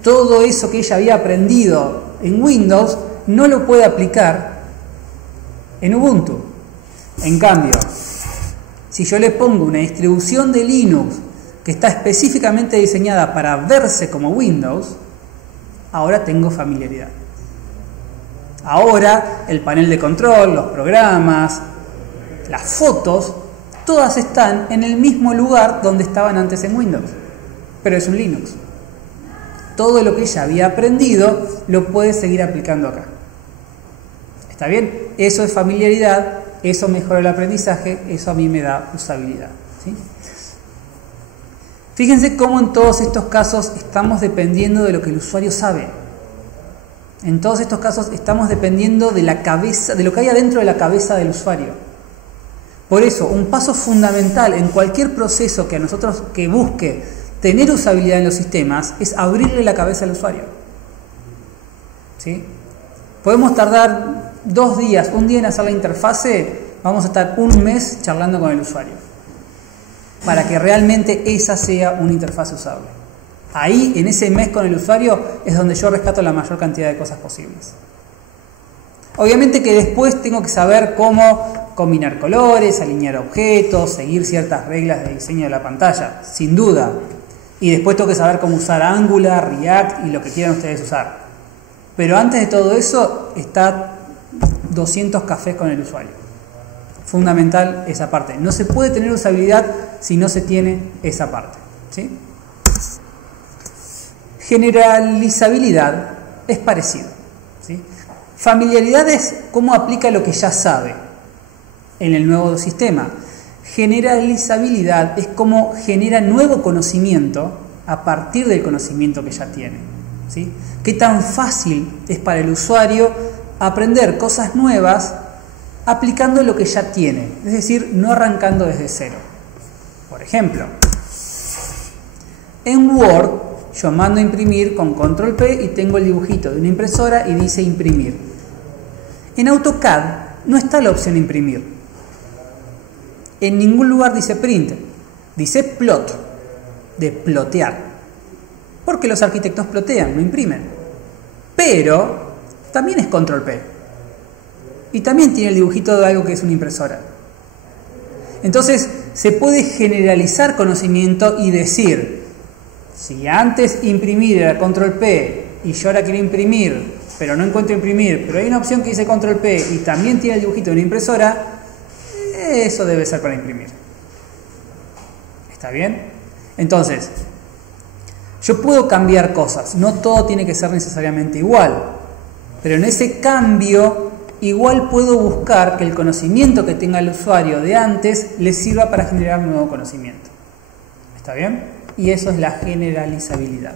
Todo eso que ella había aprendido en Windows no lo puede aplicar en Ubuntu. En cambio, si yo le pongo una distribución de Linux que está específicamente diseñada para verse como Windows, ahora tengo familiaridad. Ahora el panel de control, los programas, las fotos, Todas están en el mismo lugar donde estaban antes en Windows, pero es un Linux. Todo lo que ella había aprendido lo puede seguir aplicando acá. ¿Está bien? Eso es familiaridad, eso mejora el aprendizaje, eso a mí me da usabilidad, ¿sí? Fíjense cómo en todos estos casos estamos dependiendo de lo que el usuario sabe. En todos estos casos estamos dependiendo de la cabeza, de lo que hay adentro de la cabeza del usuario. Por eso, un paso fundamental en cualquier proceso que a nosotros que busque tener usabilidad en los sistemas es abrirle la cabeza al usuario. ¿Sí? Podemos tardar 2 días, un día en hacer la interfase, vamos a estar un mes charlando con el usuario para que realmente esa sea una interfase usable. Ahí, en ese mes con el usuario, es donde yo rescato la mayor cantidad de cosas posibles. Obviamente que después tengo que saber cómo combinar colores, alinear objetos, seguir ciertas reglas de diseño de la pantalla, sin duda. Y después tengo que saber cómo usar Angular, React y lo que quieran ustedes usar. Pero antes de todo eso está 200 cafés con el usuario. Fundamental esa parte. No se puede tener usabilidad si no se tiene esa parte, ¿sí? Generalizabilidad es parecido, ¿sí? Familiaridad es cómo aplica lo que ya sabe en el nuevo sistema. Generalizabilidad es cómo genera nuevo conocimiento a partir del conocimiento que ya tiene, ¿sí? Qué tan fácil es para el usuario aprender cosas nuevas aplicando lo que ya tiene, es decir, no arrancando desde cero. Por ejemplo, en Word yo mando a imprimir con Control P y tengo el dibujito de una impresora y dice imprimir. En AutoCAD no está la opción imprimir. En ningún lugar dice print, dice plot, de plotear. Porque los arquitectos plotean, no imprimen. Pero también es Control P. Y también tiene el dibujito de algo que es una impresora. Entonces, se puede generalizar conocimiento y decir, si antes imprimir era Control P y yo ahora quiero imprimir, pero no encuentro imprimir, pero hay una opción que dice Control P y también tiene el dibujito de una impresora, eso debe ser para imprimir. ¿Está bien? Entonces, yo puedo cambiar cosas, no todo tiene que ser necesariamente igual, pero en ese cambio igual puedo buscar que el conocimiento que tenga el usuario de antes le sirva para generar un nuevo conocimiento. ¿Está bien? Y eso es la generalizabilidad.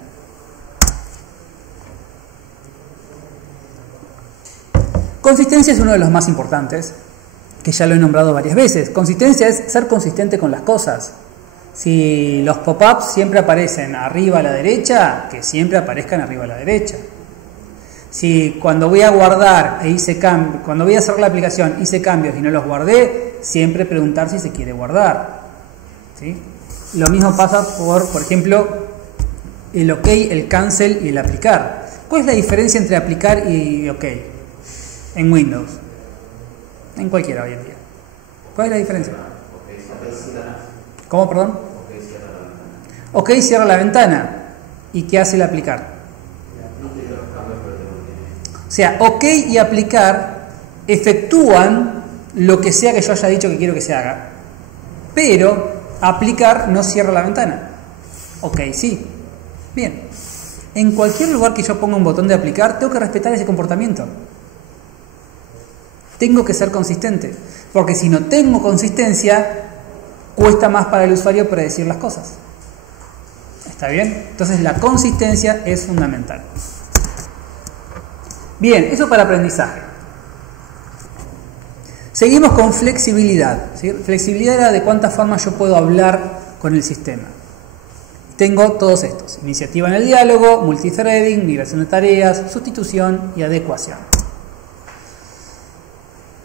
Consistencia es uno de los más importantes, que ya lo he nombrado varias veces. Consistencia es ser consistente con las cosas. Si los pop-ups siempre aparecen arriba a la derecha, que siempre aparezcan arriba a la derecha. Si cuando voy a guardar cuando voy a hacer la aplicación hice cambios y no los guardé, siempre preguntar si se quiere guardar, ¿sí? Lo mismo pasa por ejemplo, el OK, el cancel y el aplicar. ¿Cuál es la diferencia entre aplicar y OK en Windows? En cualquiera hoy en día. ¿Cuál es la diferencia? ¿Cómo, perdón? OK cierra la ventana. ¿Y qué hace el aplicar? O sea, OK y aplicar efectúan lo que sea que yo haya dicho que quiero que se haga, pero aplicar no cierra la ventana. OK, sí. Bien. En cualquier lugar que yo ponga un botón de aplicar, tengo que respetar ese comportamiento. Tengo que ser consistente, porque si no tengo consistencia, cuesta más para el usuario predecir las cosas. ¿Está bien? Entonces la consistencia es fundamental. Bien, eso para aprendizaje. Seguimos con flexibilidad, ¿sí? Flexibilidad era de cuántas formas yo puedo hablar con el sistema. Tengo todos estos: iniciativa en el diálogo, multithreading, migración de tareas, sustitución y adecuación.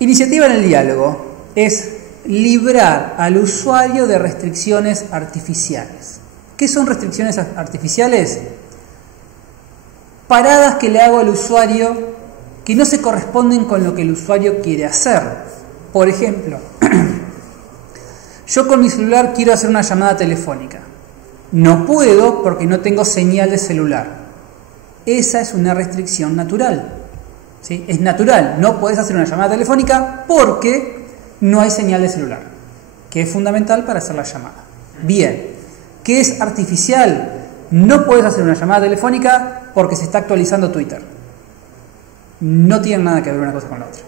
Iniciativa en el diálogo es librar al usuario de restricciones artificiales. ¿Qué son restricciones artificiales? Paradas que le hago al usuario que no se corresponden con lo que el usuario quiere hacer. Por ejemplo, yo con mi celular quiero hacer una llamada telefónica. No puedo porque no tengo señal de celular. Esa es una restricción natural, ¿sí? Es natural, no puedes hacer una llamada telefónica porque no hay señal de celular. que es fundamental para hacer la llamada. Bien, ¿qué es artificial? No puedes hacer una llamada telefónica porque se está actualizando Twitter. No tiene nada que ver una cosa con la otra.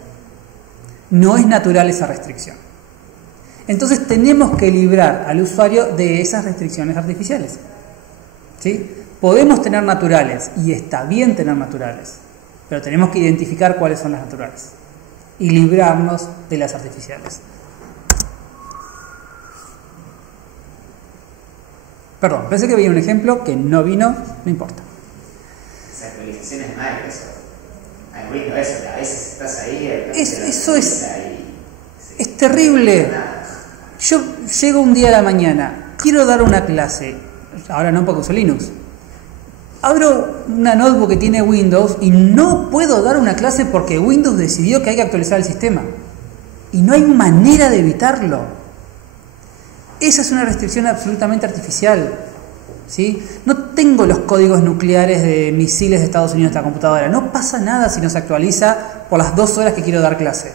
No es natural esa restricción. Entonces tenemos que librar al usuario de esas restricciones artificiales. ¿Sí? Podemos tener naturales, y está bien tener naturales, pero tenemos que identificar cuáles son las naturales y librarnos de las artificiales. Perdón, pensé que veía un ejemplo que no vino, no importa. Esa actualización es Microsoft. Hay Windows, eso, a veces estás ahí. Eso es terrible. Yo llego un día a la mañana, quiero dar una clase, ahora no porque uso Linux. Abro una notebook que tiene Windows y no puedo dar una clase porque Windows decidió que hay que actualizar el sistema. Y no hay manera de evitarlo. Esa es una restricción absolutamente artificial. ¿Sí? No tengo los códigos nucleares de misiles de Estados Unidos en esta computadora. No pasa nada si no se actualiza por las 2 horas que quiero dar clase.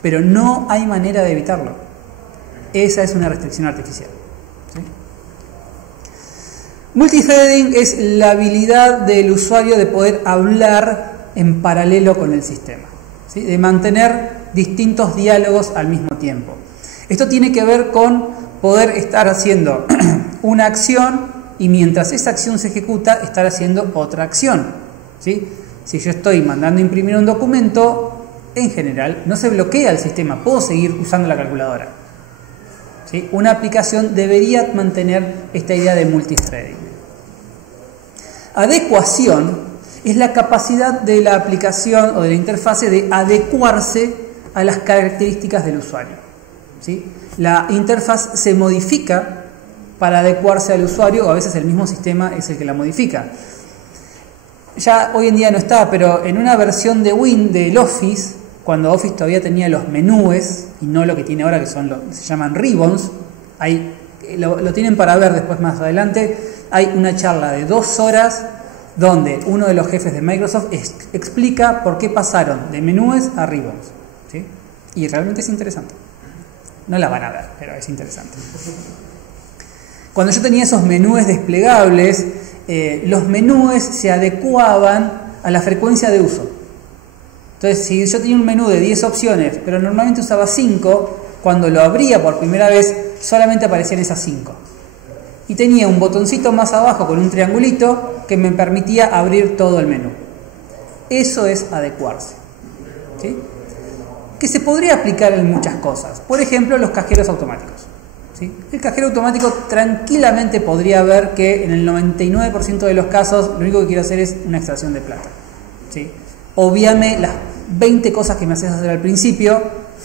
Pero no hay manera de evitarlo. Esa es una restricción artificial. ¿Sí? Multithreading es la habilidad del usuario de poder hablar en paralelo con el sistema, ¿sí? De mantener distintos diálogos al mismo tiempo. Esto tiene que ver con poder estar haciendo una acción y mientras esa acción se ejecuta, estar haciendo otra acción, ¿sí? Si yo estoy mandando imprimir un documento, en general no se bloquea el sistema, puedo seguir usando la calculadora. ¿Sí? Una aplicación debería mantener esta idea de multithreading. Adecuación es la capacidad de la aplicación o de la interfase de adecuarse a las características del usuario. ¿Sí? La interfaz se modifica para adecuarse al usuario o a veces el mismo sistema es el que la modifica. Ya hoy en día no está, pero en una versión de del Office, cuando Office todavía tenía los menúes y no lo que tiene ahora que son se llaman ribbons, lo tienen para ver después más adelante. Hay una charla de 2 horas donde uno de los jefes de Microsoft explica por qué pasaron de menúes a ribbons, ¿sí? Y realmente es interesante. No la van a ver, pero es interesante. Cuando yo tenía esos menúes desplegables, los menúes se adecuaban a la frecuencia de uso. Entonces, si yo tenía un menú de 10 opciones, pero normalmente usaba 5, cuando lo abría por primera vez, solamente aparecían esas 5. Y tenía un botoncito más abajo con un triangulito que me permitía abrir todo el menú. Eso es adecuarse, ¿sí? Que se podría aplicar en muchas cosas. Por ejemplo, los cajeros automáticos, ¿sí? El cajero automático tranquilamente podría ver que en el 99% de los casos lo único que quiero hacer es una extracción de plata, ¿sí? Obviame las 20 cosas que me haces hacer al principio,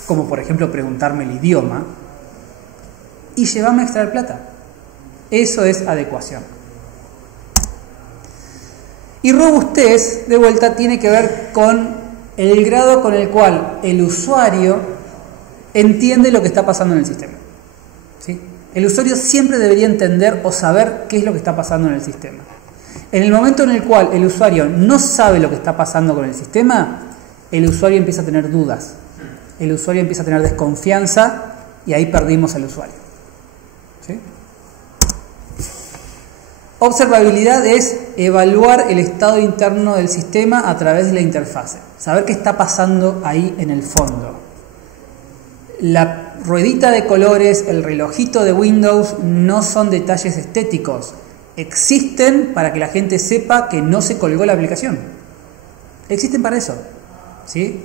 como por ejemplo preguntarme el idioma, y llevarme a extraer plata. Eso es adecuación. Y robustez, de vuelta, tiene que ver con el grado con el cual el usuario entiende lo que está pasando en el sistema, ¿sí? El usuario siempre debería entender o saber qué es lo que está pasando en el sistema. En el momento en el cual el usuario no sabe lo que está pasando con el sistema, el usuario empieza a tener dudas, el usuario empieza a tener desconfianza y ahí perdimos al usuario, ¿sí? Observabilidad es evaluar el estado interno del sistema a través de la interfase, saber qué está pasando ahí en el fondo. La ruedita de colores, el relojito de Windows no son detalles estéticos, existen para que la gente sepa que no se colgó la aplicación. Existen para eso, ¿sí?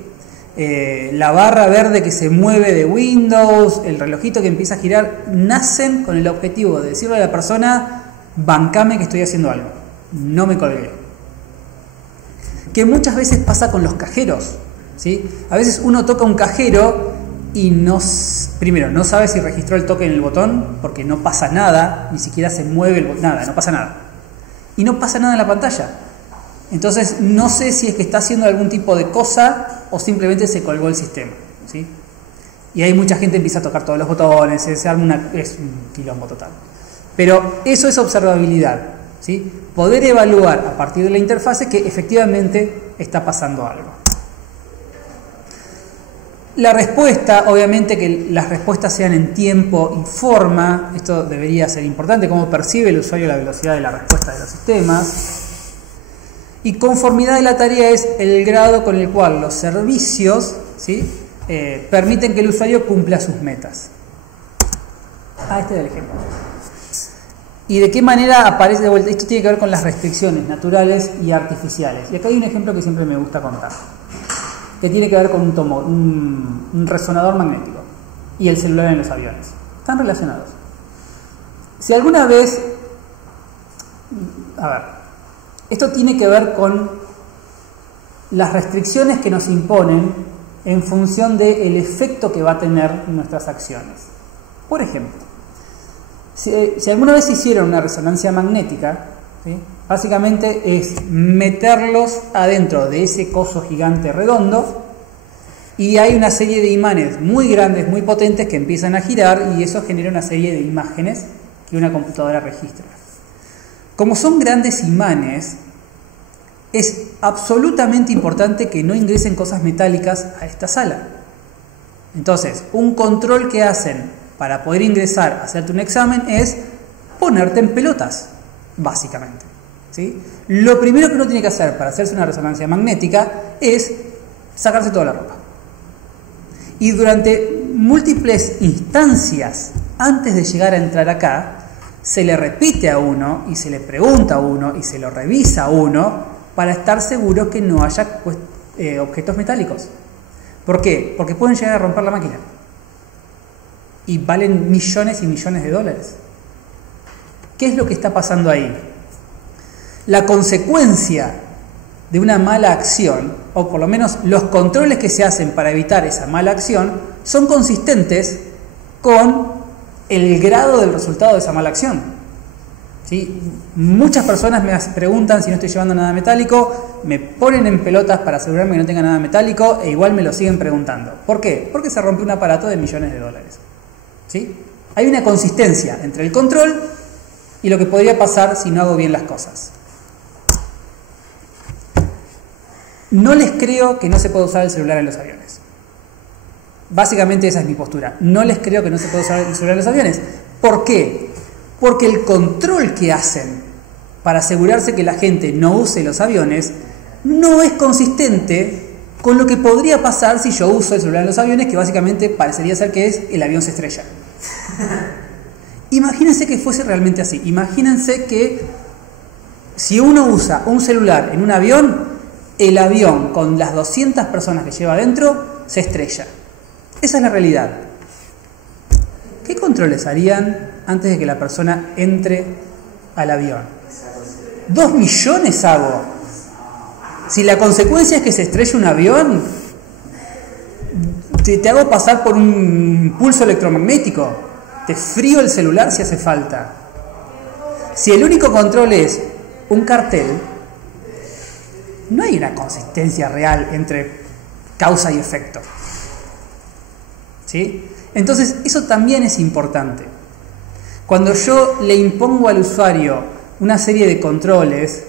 La barra verde que se mueve de Windows, el relojito que empieza a girar, nacen con el objetivo de decirle a la persona: bancame que estoy haciendo algo, no me colgué. Que muchas veces pasa con los cajeros, ¿sí? A veces uno toca un cajero y primero no sabe si registró el toque en el botón, porque no pasa nada, ni siquiera se mueve el botón, nada, no pasa nada. Y no pasa nada en la pantalla. Entonces no sé si es que está haciendo algún tipo de cosa o simplemente se colgó el sistema, ¿sí? Y ahí mucha gente empieza a tocar todos los botones, se arma es un quilombo total. Pero eso es observabilidad, ¿sí? Poder evaluar a partir de la interfase que efectivamente está pasando algo. La respuesta, obviamente que las respuestas sean en tiempo y forma, esto debería ser importante, cómo percibe el usuario la velocidad de la respuesta de los sistemas. Y conformidad de la tarea es el grado con el cual los servicios, ¿sí?, permiten que el usuario cumpla sus metas. Este es el ejemplo. ¿Y de qué manera aparece de vuelta? Esto tiene que ver con las restricciones naturales y artificiales. Y acá hay un ejemplo que siempre me gusta contar, que tiene que ver con un resonador magnético y el celular en los aviones. Están relacionados. Si alguna vez... esto tiene que ver con las restricciones que nos imponen en función del efecto que va a tener nuestras acciones. Por ejemplo, si alguna vez hicieron una resonancia magnética, ¿sí?, básicamente es meterlos adentro de ese coso gigante redondo y hay una serie de imanes muy grandes, muy potentes que empiezan a girar y eso genera una serie de imágenes que una computadora registra. Como son grandes imanes, es absolutamente importante que no ingresen cosas metálicas a esta sala. Entonces, un control que hacen para poder ingresar a hacerte un examen es ponerte en pelotas, básicamente, ¿sí? Lo primero que uno tiene que hacer para hacerse una resonancia magnética es sacarse toda la ropa. Y durante múltiples instancias, antes de llegar a entrar acá, se le repite a uno y se le pregunta a uno y se lo revisa a uno para estar seguro que no haya objetos metálicos. ¿Por qué? Porque pueden llegar a romper la máquina y valen millones y millones de dólares. ¿Qué es lo que está pasando ahí? La consecuencia de una mala acción, o por lo menos los controles que se hacen para evitar esa mala acción, son consistentes con el grado del resultado de esa mala acción, ¿sí? Muchas personas me preguntan si no estoy llevando nada metálico, me ponen en pelotas para asegurarme que no tenga nada metálico e igual me lo siguen preguntando. ¿Por qué? Porque se rompe un aparato de millones de dólares, ¿sí? Hay una consistencia entre el control y lo que podría pasar si no hago bien las cosas. No les creo que no se pueda usar el celular en los aviones. Básicamente esa es mi postura. No les creo que no se pueda usar el celular en los aviones. ¿Por qué? Porque el control que hacen para asegurarse que la gente no use los aviones no es consistente con lo que podría pasar si yo uso el celular en los aviones, que básicamente parecería ser que es el avión se estrella. Imagínense que fuese realmente así. Imagínense que si uno usa un celular en un avión, el avión con las 200 personas que lleva adentro se estrella. Esa es la realidad. ¿Qué controles harían antes de que la persona entre al avión? 2 millones hago. Si la consecuencia es que se estrelle un avión, te hago pasar por un pulso electromagnético. Te frío el celular si hace falta. Si el único control es un cartel, no hay una consistencia real entre causa y efecto, ¿sí? Entonces, eso también es importante. Cuando yo le impongo al usuario una serie de controles,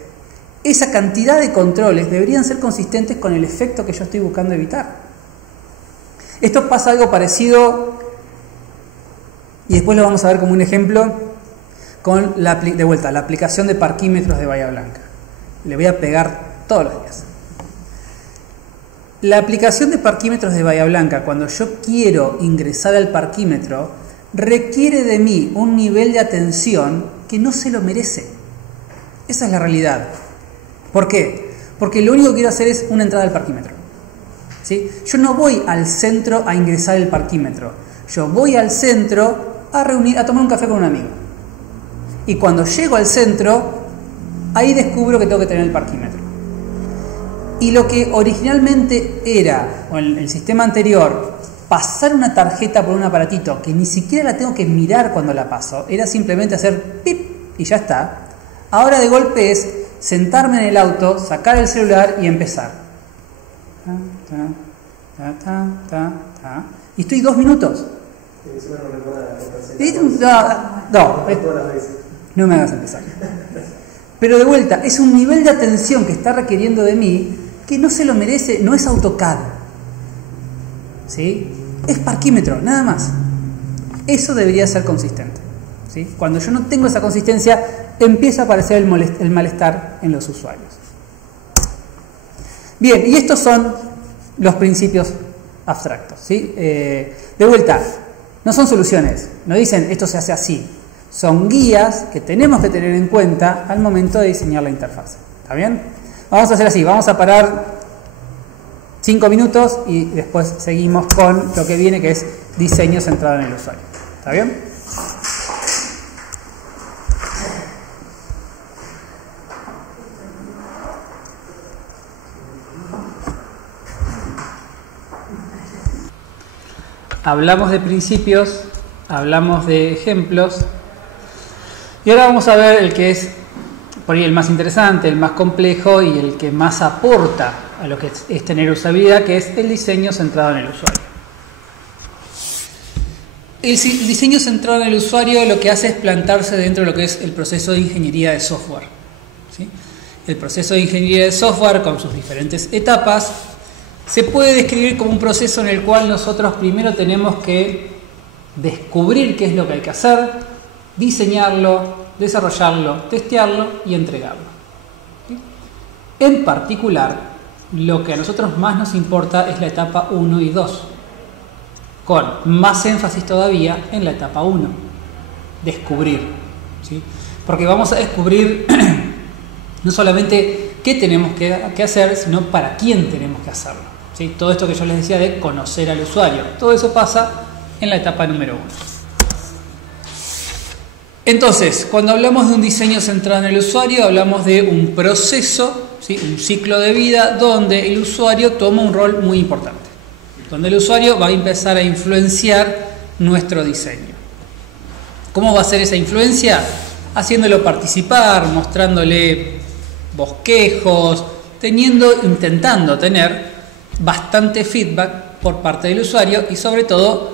esa cantidad de controles deberían ser consistentes con el efecto que yo estoy buscando evitar. Esto pasa algo parecido, y después lo vamos a ver como un ejemplo, con la aplicación de parquímetros de Bahía Blanca. Le voy a pegar todos los días. La aplicación de parquímetros de Bahía Blanca, cuando yo quiero ingresar al parquímetro, requiere de mí un nivel de atención que no se lo merece. Esa es la realidad. ¿Por qué? Porque lo único que quiero hacer es una entrada al parquímetro, ¿sí? Yo no voy al centro a ingresar el parquímetro. Yo voy al centro a tomar un café con un amigo. Y cuando llego al centro, ahí descubro que tengo que tener el parquímetro. Y lo que originalmente era, o en el sistema anterior, pasar una tarjeta por un aparatito que ni siquiera la tengo que mirar cuando la paso, era simplemente hacer pip y ya está. Ahora de golpe es sentarme en el auto, sacar el celular y empezar. Y estoy 2 minutos. No me hagas empezar. Pero de vuelta, es un nivel de atención que está requiriendo de mí que no se lo merece, no es AutoCAD. ¿sí? Es parquímetro, nada más. Eso debería ser consistente, ¿sí? Cuando yo no tengo esa consistencia, empieza a aparecer el malestar en los usuarios. Bien, y estos son los principios abstractos, ¿sí? De vuelta, no son soluciones, no dicen esto se hace así. Son guías que tenemos que tener en cuenta al momento de diseñar la interfaz. ¿Está bien? Vamos a hacer así, vamos a parar 5 minutos y después seguimos con lo que viene, que es diseño centrado en el usuario. ¿Está bien? Hablamos de principios, hablamos de ejemplos y ahora vamos a ver el que es por ahí el más interesante, el más complejo y el que más aporta a lo que es tener usabilidad, que es el diseño centrado en el usuario. El diseño centrado en el usuario lo que hace es plantarse dentro de lo que es el proceso de ingeniería de software, ¿sí? El proceso de ingeniería de software, con sus diferentes etapas, se puede describir como un proceso en el cual nosotros primero tenemos que descubrir qué es lo que hay que hacer, diseñarlo, desarrollarlo, testearlo y entregarlo, ¿sí? En particular, lo que a nosotros más nos importa es la etapa 1 y 2, con más énfasis todavía en la etapa 1, descubrir, ¿sí? Porque vamos a descubrir no solamente qué tenemos que hacer, sino para quién tenemos que hacerlo, ¿sí? Todo esto que yo les decía de conocer al usuario, todo eso pasa en la etapa número 1. Entonces, cuando hablamos de un diseño centrado en el usuario, hablamos de un proceso, ¿sí? Un ciclo de vida donde el usuario toma un rol muy importante, donde el usuario va a empezar a influenciar nuestro diseño. ¿Cómo va a ser esa influencia? Haciéndolo participar, mostrándole bosquejos, intentando tener bastante feedback por parte del usuario y sobre todo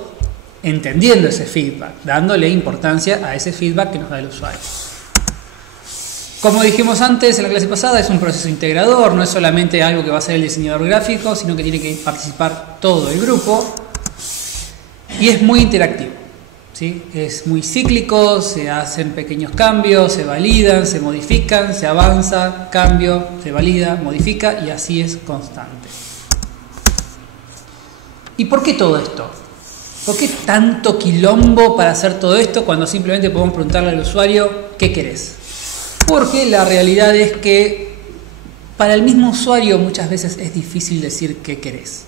entendiendo ese feedback, dándole importancia a ese feedback que nos da el usuario. Como dijimos antes en la clase pasada, es un proceso integrador, no es solamente algo que va a hacer el diseñador gráfico, sino que tiene que participar todo el grupo y es muy interactivo, ¿sí? Es muy cíclico, se hacen pequeños cambios, se validan, se modifican, se avanza, cambio, se valida, modifica y así es constante. ¿Y por qué todo esto? ¿Por qué tanto quilombo para hacer todo esto cuando simplemente podemos preguntarle al usuario ¿qué querés? Porque la realidad es que para el mismo usuario muchas veces es difícil decir qué querés,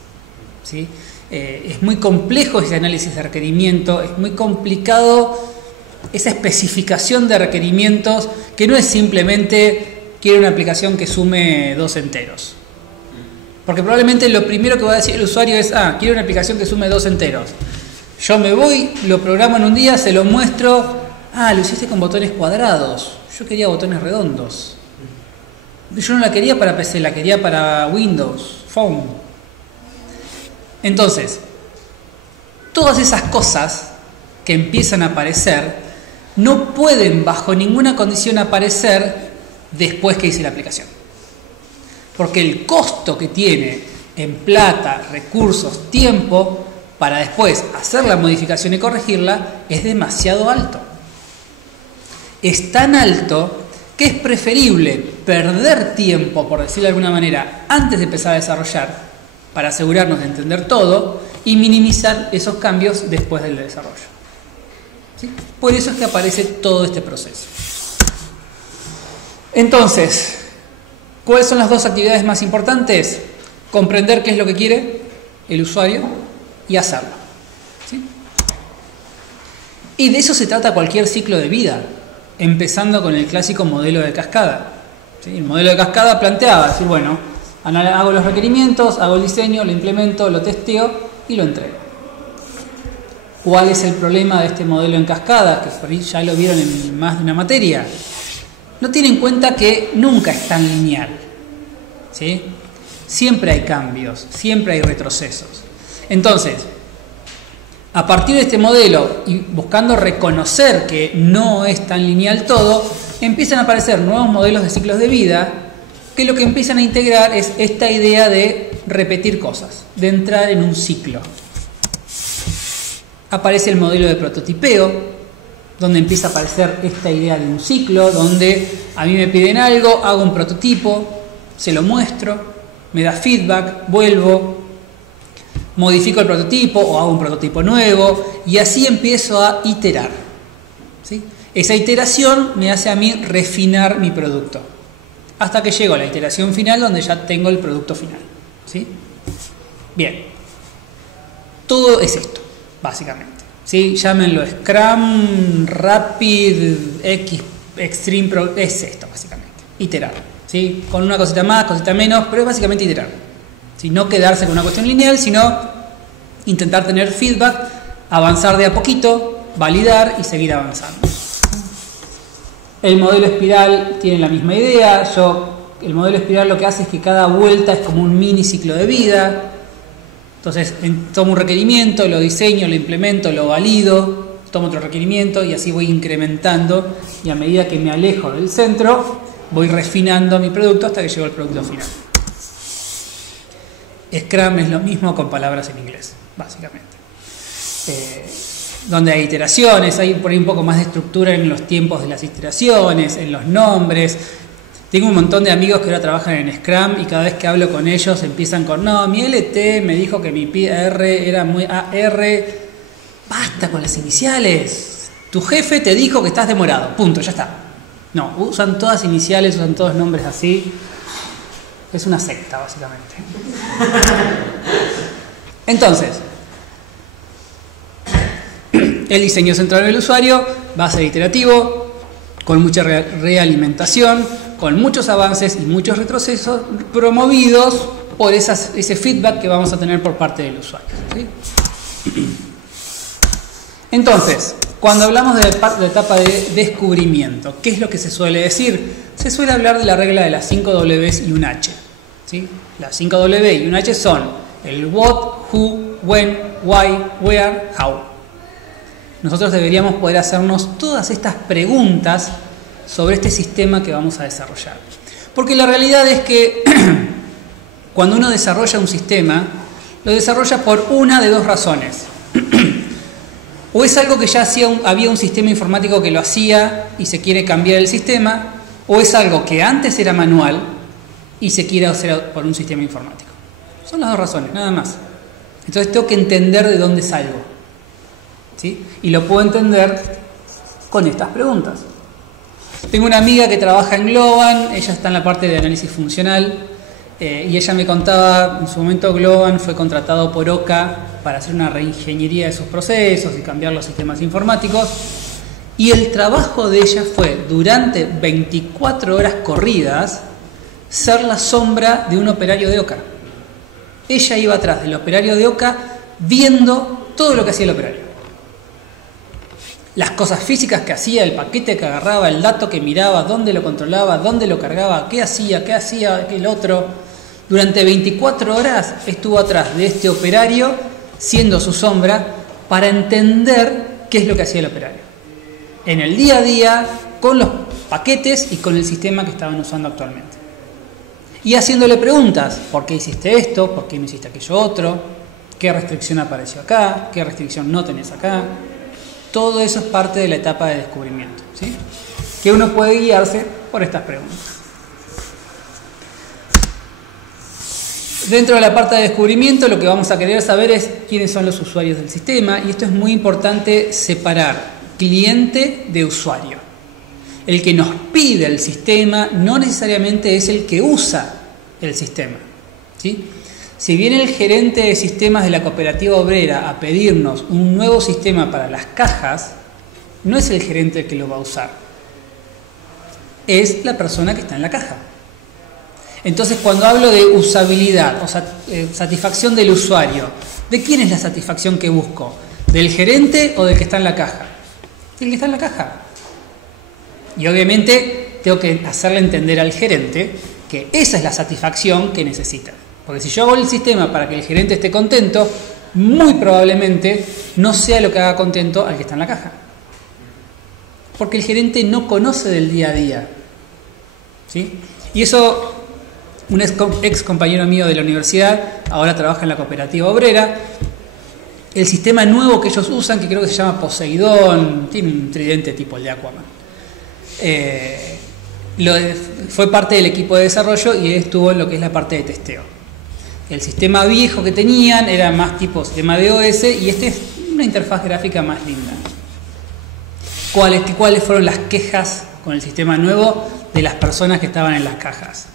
¿sí? Es muy complejo ese análisis de requerimiento, es muy complicado esa especificación de requerimientos que no es simplemente quiero una aplicación que sume 2 enteros. Porque probablemente lo primero que va a decir el usuario es quiero una aplicación que sume 2 enteros. Yo me voy, lo programo en un día, se lo muestro. Lo hiciste con botones cuadrados. Yo quería botones redondos. Yo no la quería para PC, la quería para Windows Phone. Entonces, todas esas cosas que empiezan a aparecer no pueden bajo ninguna condición aparecer después que hice la aplicación. Porque el costo que tiene en plata, recursos, tiempo para después hacer la modificación y corregirla es demasiado alto. Es tan alto que es preferible perder tiempo, por decirlo de alguna manera, antes de empezar a desarrollar para asegurarnos de entender todo y minimizar esos cambios después del desarrollo, ¿sí? Por eso es que aparece todo este proceso. Entonces, ¿cuáles son las 2 actividades más importantes? Comprender qué es lo que quiere el usuario y hacerlo, ¿sí? Y de eso se trata cualquier ciclo de vida, empezando con el clásico modelo de cascada, ¿sí? El modelo de cascada planteaba decir, bueno, hago los requerimientos, hago el diseño, lo implemento, lo testeo y lo entrego. ¿Cuál es el problema de este modelo en cascada? Que por ahí ya lo vieron en más de una materia. No tiene en cuenta que nunca es tan lineal, ¿sí? Siempre hay cambios, siempre hay retrocesos. Entonces, a partir de este modelo y buscando reconocer que no es tan lineal todo, empiezan a aparecer nuevos modelos de ciclos de vida que lo que empiezan a integrar es esta idea de repetir cosas, de entrar en un ciclo, aparece el modelo de prototipeo, donde empieza a aparecer esta idea de un ciclo, donde a mí me piden algo, hago un prototipo, se lo muestro, me da feedback, vuelvo, modifico el prototipo o hago un prototipo nuevo y así empiezo a iterar, ¿sí? Esa iteración me hace a mí refinar mi producto hasta que llego a la iteración final donde ya tengo el producto final, ¿sí? Bien, todo es esto, básicamente, ¿sí? Llámenlo Scrum, Rapid, Extreme, es esto básicamente, iterar, ¿sí? Con una cosita más, cosita menos, pero es básicamente iterar, ¿sí? No quedarse con una cuestión lineal, sino intentar tener feedback, avanzar de a poquito, validar y seguir avanzando. El modelo espiral tiene la misma idea. El modelo espiral lo que hace es que cada vuelta es como un mini ciclo de vida. Entonces tomo un requerimiento, lo diseño, lo implemento, lo valido, tomo otro requerimiento y así voy incrementando y a medida que me alejo del centro voy refinando mi producto hasta que llego al producto final. Scrum es lo mismo con palabras en inglés, básicamente. Donde hay iteraciones, hay por ahí un poco más de estructura en los tiempos de las iteraciones, en los nombres. Tengo un montón de amigos que ahora trabajan en Scrum y cada vez que hablo con ellos empiezan con: no, mi LT me dijo que mi PR era muy AR. Basta con las iniciales. Tu jefe te dijo que estás demorado. Punto, ya está. No, usan todas iniciales, usan todos nombres así. Es una secta, básicamente. Entonces, el diseño centrado en el usuario va a ser iterativo, con mucha realimentación, con muchos avances y muchos retrocesos promovidos por ese feedback que vamos a tener por parte del usuario, ¿sí? Entonces, cuando hablamos de la etapa de descubrimiento, ¿qué es lo que se suele decir? Se suele hablar de la regla de las 5 Ws y un H, ¿sí? Las 5 W y un H son el what, who, when, why, where, how. Nosotros deberíamos poder hacernos todas estas preguntas sobre este sistema que vamos a desarrollar. Porque la realidad es que cuando uno desarrolla un sistema, lo desarrolla por una de dos razones. O es algo que ya había un sistema informático que lo hacía y se quiere cambiar el sistema, o es algo que antes era manual y se quiere hacer por un sistema informático. Son las dos razones, nada más. Entonces tengo que entender de dónde salgo, ¿sí? Y lo puedo entender con estas preguntas. Tengo una amiga que trabaja en Globant, ella está en la parte de análisis funcional, y ella me contaba, en su momento Globant fue contratado por OCA para hacer una reingeniería de sus procesos y cambiar los sistemas informáticos, y el trabajo de ella fue, durante 24 horas corridas, ser la sombra de un operario de OCA. Ella iba atrás del operario de OCA viendo todo lo que hacía el operario. Las cosas físicas que hacía, el paquete que agarraba, el dato que miraba, dónde lo controlaba, dónde lo cargaba, qué hacía aquel otro. Durante 24 horas estuvo atrás de este operario, siendo su sombra, para entender qué es lo que hacía el operario. En el día a día, con los paquetes y con el sistema que estaban usando actualmente. Y haciéndole preguntas: ¿por qué hiciste esto? ¿Por qué no hiciste aquello otro? ¿Qué restricción apareció acá? ¿Qué restricción no tenés acá? Todo eso es parte de la etapa de descubrimiento, ¿sí? Que uno puede guiarse por estas preguntas. Dentro de la parte de descubrimiento, lo que vamos a querer saber es quiénes son los usuarios del sistema, y esto es muy importante, separar cliente de usuario. El que nos pide el sistema no necesariamente es el que usa el sistema, ¿sí? Si viene el gerente de sistemas de la cooperativa obrera a pedirnos un nuevo sistema para las cajas, no es el gerente el que lo va a usar, es la persona que está en la caja. Entonces, cuando hablo de usabilidad o satisfacción del usuario, ¿de quién es la satisfacción que busco? ¿Del gerente o del que está en la caja? Del que está en la caja. Y obviamente tengo que hacerle entender al gerente que esa es la satisfacción que necesita. Porque si yo hago el sistema para que el gerente esté contento, muy probablemente no sea lo que haga contento al que está en la caja. Porque el gerente no conoce del día a día, ¿sí? Y eso, un ex compañero mío de la universidad, ahora trabaja en la cooperativa obrera, el sistema nuevo que ellos usan, que creo que se llama Poseidón, tiene un tridente tipo el de Aquaman. Fue parte del equipo de desarrollo y estuvo en lo que es la parte de testeo. El sistema viejo que tenían era más tipo sistema DOS y este es una interfaz gráfica más linda. ¿Cuáles fueron las quejas con el sistema nuevo de las personas que estaban en las cajas?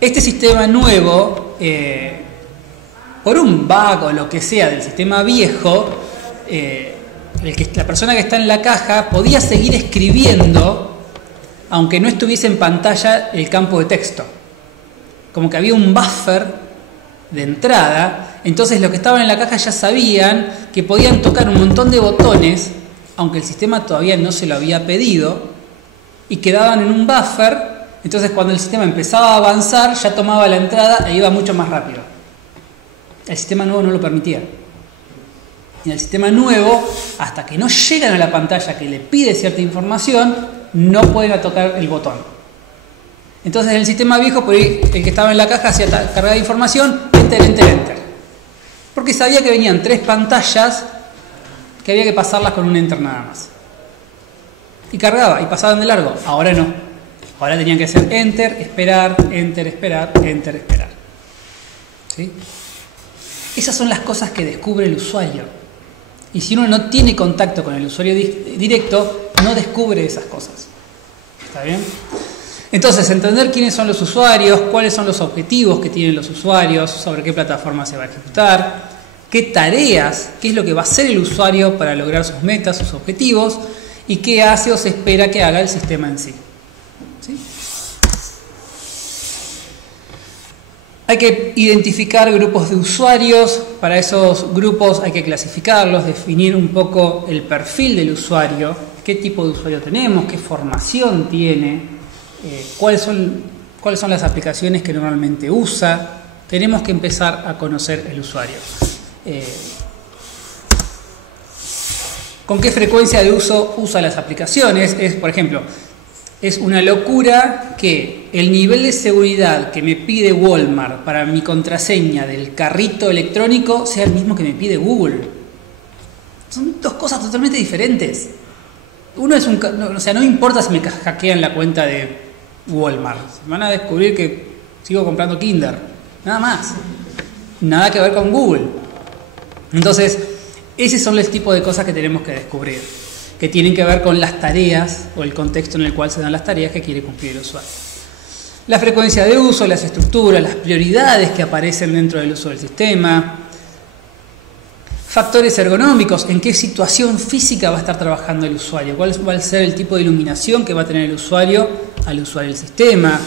Este sistema nuevo, por un bug o lo que sea del sistema viejo, la persona que está en la caja podía seguir escribiendo aunque no estuviese en pantalla el campo de texto. Como que había un buffer de entrada, entonces los que estaban en la caja ya sabían que podían tocar un montón de botones, aunque el sistema todavía no se lo había pedido, y quedaban en un buffer. Entonces cuando el sistema empezaba a avanzar ya tomaba la entrada e iba mucho más rápido. El sistema nuevo no lo permitía. Y el sistema nuevo, hasta que no llegan a la pantalla que le pide cierta información, no pueden tocar el botón. Entonces en el sistema viejo, por ahí, el que estaba en la caja hacía cargar información, enter, enter, enter. Porque sabía que venían 3 pantallas que había que pasarlas con un enter nada más. Y cargaba, y pasaban de largo. Ahora no. Ahora tenían que hacer enter, esperar, enter, esperar, enter, esperar. ¿Sí? Esas son las cosas que descubre el usuario. Y si uno no tiene contacto con el usuario directo, no descubre esas cosas. ¿Está bien? Entonces, entender quiénes son los usuarios, cuáles son los objetivos que tienen los usuarios, sobre qué plataforma se va a ejecutar, qué tareas, qué es lo que va a hacer el usuario para lograr sus metas, sus objetivos, y qué hace o se espera que haga el sistema en sí. ¿Sí? Hay que identificar grupos de usuarios. Para esos grupos hay que clasificarlos, definir un poco el perfil del usuario, qué tipo de usuario tenemos, qué formación tiene, cuáles son las aplicaciones que normalmente usa. Tenemos que empezar a conocer el usuario. ¿Con qué frecuencia de uso usa las aplicaciones? Por ejemplo, es una locura que el nivel de seguridad que me pide Walmart para mi contraseña del carrito electrónico sea el mismo que me pide Google. Son dos cosas totalmente diferentes. Uno es no importa si me hackean la cuenta de Walmart. Van a descubrir que sigo comprando Kinder. Nada más. Nada que ver con Google. Entonces, ese son el tipo de cosas que tenemos que descubrir, que tienen que ver con las tareas o el contexto en el cual se dan las tareas que quiere cumplir el usuario. La frecuencia de uso, las estructuras, las prioridades que aparecen dentro del uso del sistema. Factores ergonómicos, en qué situación física va a estar trabajando el usuario, cuál va a ser el tipo de iluminación que va a tener el usuario al usar el sistema.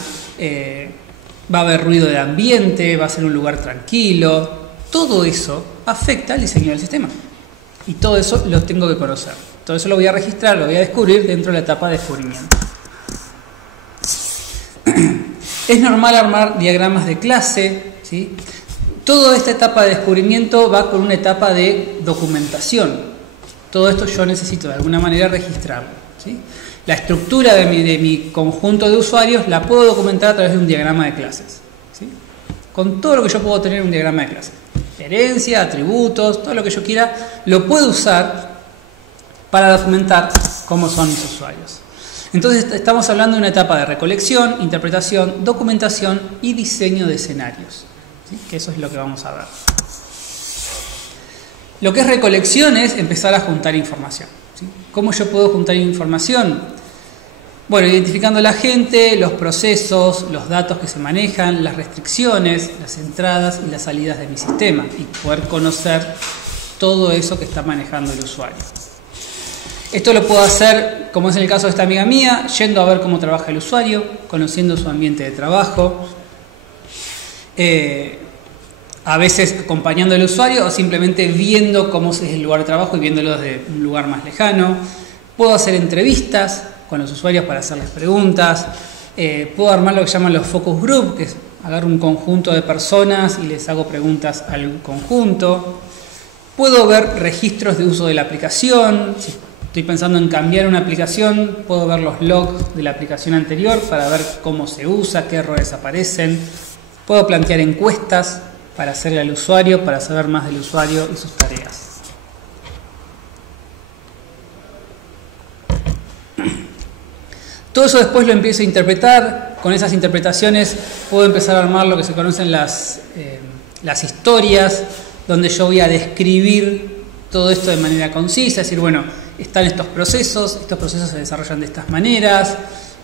Va a haber ruido de ambiente, va a ser un lugar tranquilo. Todo eso afecta al diseño del sistema. Y todo eso lo tengo que conocer. Todo eso lo voy a registrar, lo voy a descubrir dentro de la etapa de descubrimiento. Es normal armar diagramas de clase, ¿sí? Toda esta etapa de descubrimiento va con una etapa de documentación. Todo esto yo necesito de alguna manera registrarlo, ¿sí? La estructura de mi conjunto de usuarios la puedo documentar a través de un diagrama de clases, ¿sí? Con todo lo que yo puedo tener en un diagrama de clases. Herencia, atributos, todo lo que yo quiera, lo puedo usar para documentar cómo son mis usuarios. Entonces estamos hablando de una etapa de recolección, interpretación, documentación y diseño de escenarios, ¿sí? Que eso es lo que vamos a ver. Lo que es recolección es empezar a juntar información, ¿sí? ¿Cómo yo puedo juntar información? Bueno, identificando la gente, los procesos, los datos que se manejan, las restricciones, las entradas y las salidas de mi sistema, y poder conocer todo eso que está manejando el usuario. Esto lo puedo hacer, como es en el caso de esta amiga mía, yendo a ver cómo trabaja el usuario, conociendo su ambiente de trabajo, a veces acompañando al usuario o simplemente viendo cómo es el lugar de trabajo y viéndolo desde un lugar más lejano. Puedo hacer entrevistas con los usuarios para hacerles preguntas. Puedo armar lo que llaman los focus group, que es agarro un conjunto de personas y les hago preguntas al conjunto. Puedo ver registros de uso de la aplicación. Si estoy pensando en cambiar una aplicación, puedo ver los logs de la aplicación anterior para ver cómo se usa, qué errores aparecen. Puedo plantear encuestas para hacerle al usuario, para saber más del usuario y sus tareas. Todo eso después lo empiezo a interpretar. Con esas interpretaciones puedo empezar a armar lo que se conocen las historias, donde yo voy a describir todo esto de manera concisa, es decir, bueno, están estos procesos se desarrollan de estas maneras,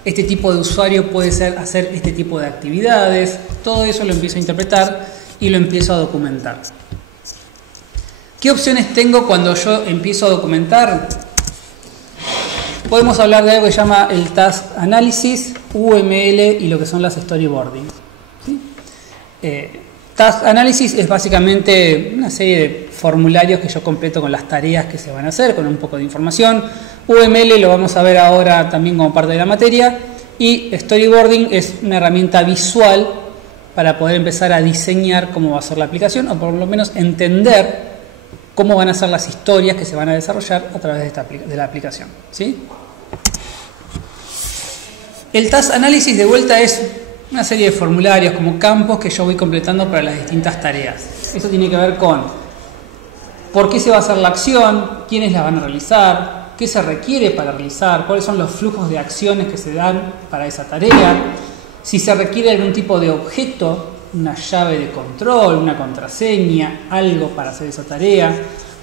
este tipo de usuario puede hacer este tipo de actividades, todo eso lo empiezo a interpretar y lo empiezo a documentar. ¿Qué opciones tengo cuando yo empiezo a documentar? Podemos hablar de algo que se llama el Task Analysis, UML y lo que son las Storyboarding. ¿Sí? Task Analysis es básicamente una serie de formularios que yo completo con las tareas que se van a hacer, con un poco de información. UML lo vamos a ver ahora también como parte de la materia. Y Storyboarding es una herramienta visual para poder empezar a diseñar cómo va a ser la aplicación, o por lo menos entender cómo van a ser las historias que se van a desarrollar a través de la aplicación. ¿Sí? El Task Analysis de vuelta es una serie de formularios como campos que yo voy completando para las distintas tareas. Eso tiene que ver con por qué se va a hacer la acción, quiénes la van a realizar, qué se requiere para realizar, cuáles son los flujos de acciones que se dan para esa tarea, si se requiere algún tipo de objeto, una llave de control, una contraseña, algo para hacer esa tarea,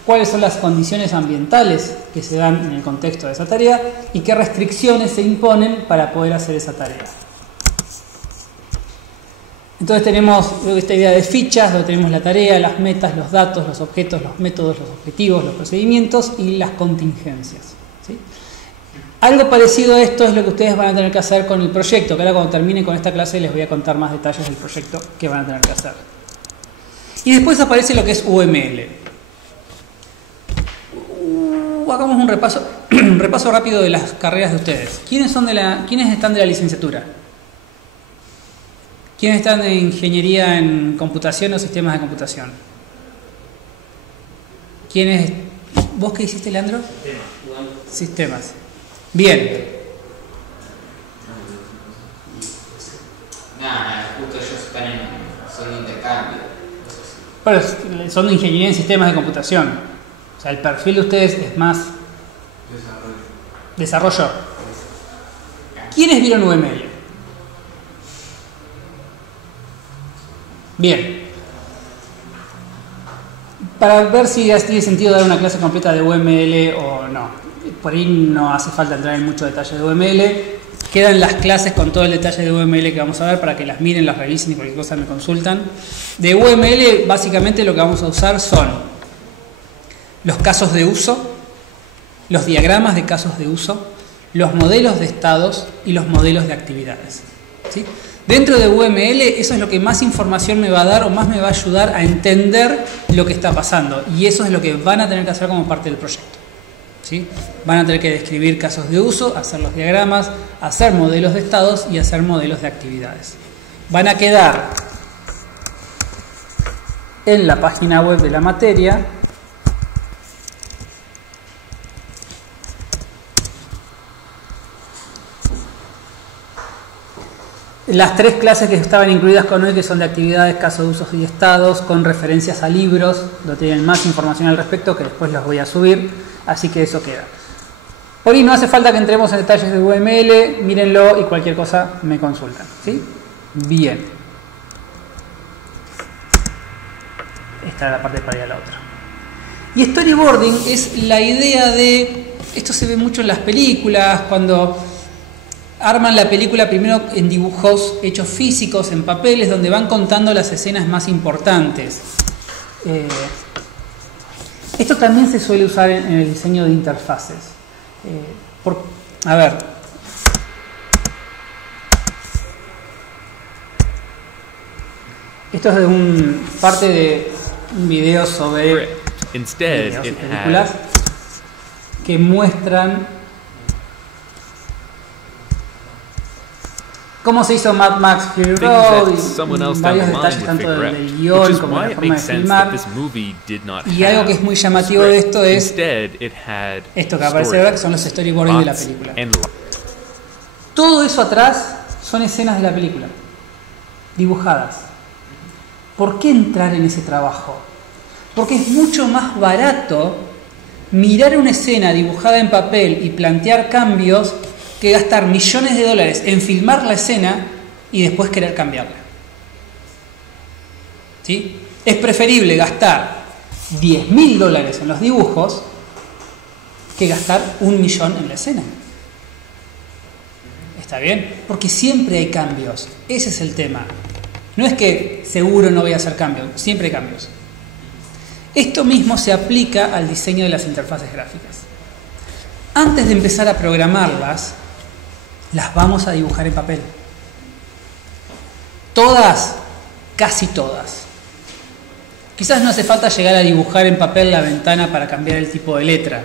cuáles son las condiciones ambientales que se dan en el contexto de esa tarea y qué restricciones se imponen para poder hacer esa tarea. Entonces tenemos esta idea de fichas, donde tenemos la tarea, las metas, los datos, los objetos, los métodos, los objetivos, los procedimientos y las contingencias. ¿Sí? Algo parecido a esto es lo que ustedes van a tener que hacer con el proyecto, que ahora cuando termine con esta clase les voy a contar más detalles del proyecto que van a tener que hacer. Y después aparece lo que es UML. Hagamos un repaso rápido de las carreras de ustedes. ¿Quiénes están de la licenciatura? ¿Quiénes están de ingeniería en computación o sistemas de computación? ¿Quiénes? ¿Vos qué hiciste, Leandro? Sistemas. Bien. Nada, justo ellos son de intercambio. Pero son de ingeniería en sistemas de computación. O sea, el perfil de ustedes es más desarrollo. ¿Quiénes vieron UML? Bien. Para ver si tiene sentido dar una clase completa de UML o no. Por ahí no hace falta entrar en mucho detalle de UML. Quedan las clases con todo el detalle de UML que vamos a ver para que las miren, las revisen y cualquier cosa me consultan. De UML básicamente lo que vamos a usar son los casos de uso, los diagramas de casos de uso, los modelos de estados y los modelos de actividades. ¿Sí? Dentro de UML eso es lo que más información me va a dar o más me va a ayudar a entender lo que está pasando. Y eso es lo que van a tener que hacer como parte del proyecto. ¿Sí? Van a tener que describir casos de uso, hacer los diagramas, hacer modelos de estados y hacer modelos de actividades. Van a quedar en la página web de la materia. Las 3 clases que estaban incluidas con hoy, que son de actividades, casos de usos y estados, con referencias a libros, donde tienen más información al respecto, que después los voy a subir, así que eso queda. Por ahí no hace falta que entremos en detalles de UML, mírenlo y cualquier cosa me consultan. ¿Sí? Bien. Esta era la parte para ir a la otra. Y storyboarding es la idea de... Esto se ve mucho en las películas, cuando arman la película primero en dibujos hechos físicos, en papeles, donde van contando las escenas más importantes. Esto también se suele usar en el diseño de interfaces. A ver. Esto es de parte de un video sobre videos y películas que muestran cómo se hizo Mad Max Fury Road y varios detalles tanto del guión como de la forma de filmar. Y algo que es muy llamativo de esto es esto que aparece ahora, que son los storyboarding de la película. Todo eso atrás son escenas de la película, dibujadas. ¿Por qué entrar en ese trabajo? Porque es mucho más barato mirar una escena dibujada en papel y plantear cambios que gastar millones de dólares en filmar la escena y después querer cambiarla. ¿Sí? Es preferible gastar $10.000 en los dibujos que gastar $1 millón en la escena. ¿Está bien? Porque siempre hay cambios. Ese es el tema. No es que seguro no voy a hacer cambios, siempre hay cambios. Esto mismo se aplica al diseño de las interfaces gráficas. Antes de empezar a programarlas, las vamos a dibujar en papel. Todas, casi todas. Quizás no hace falta llegar a dibujar en papel la ventana para cambiar el tipo de letra,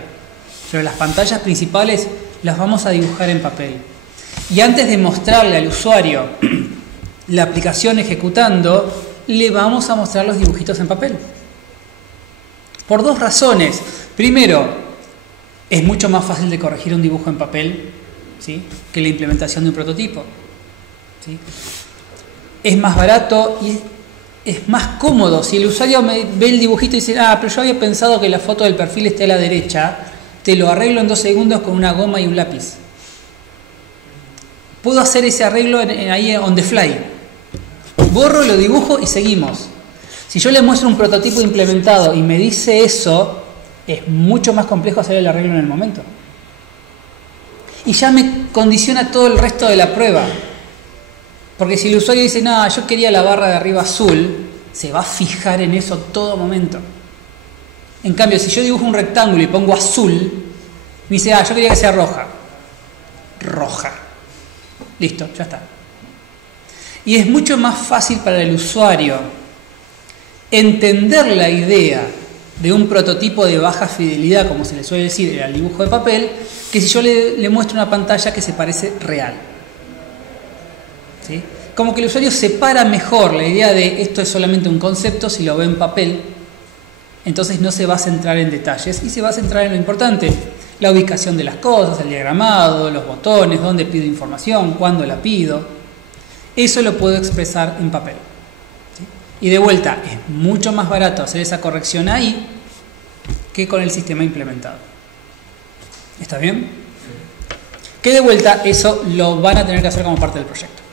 pero las pantallas principales las vamos a dibujar en papel. Y antes de mostrarle al usuario la aplicación ejecutando, le vamos a mostrar los dibujitos en papel. Por dos razones. Primero, es mucho más fácil de corregir un dibujo en papel, ¿sí?, que la implementación de un prototipo, ¿sí? Es más barato y es más cómodo. Si el usuario ve el dibujito y dice, pero yo había pensado que la foto del perfil esté a la derecha, te lo arreglo en 2 segundos con una goma y un lápiz. Puedo hacer ese arreglo ahí on the fly. Borro, lo dibujo y seguimos. Si yo le muestro un prototipo implementado y me dice eso, es mucho más complejo hacer el arreglo en el momento. Y ya me condiciona todo el resto de la prueba. Porque si el usuario dice, no, yo quería la barra de arriba azul, se va a fijar en eso todo momento. En cambio, si yo dibujo un rectángulo y pongo azul, me dice, yo quería que sea roja. Roja. Listo, ya está. Y es mucho más fácil para el usuario entender la idea de un prototipo de baja fidelidad, como se le suele decir al dibujo de papel, que si yo le muestro una pantalla que se parece real. ¿Sí? Como que el usuario separa mejor la idea de esto es solamente un concepto si lo ve en papel, entonces no se va a centrar en detalles y se va a centrar en lo importante, la ubicación de las cosas, el diagramado, los botones, dónde pido información, cuándo la pido. Eso lo puedo expresar en papel. ¿Sí? Y de vuelta, es mucho más barato hacer esa corrección ahí que con el sistema implementado. ¿Está bien? Que de vuelta eso lo van a tener que hacer como parte del proyecto.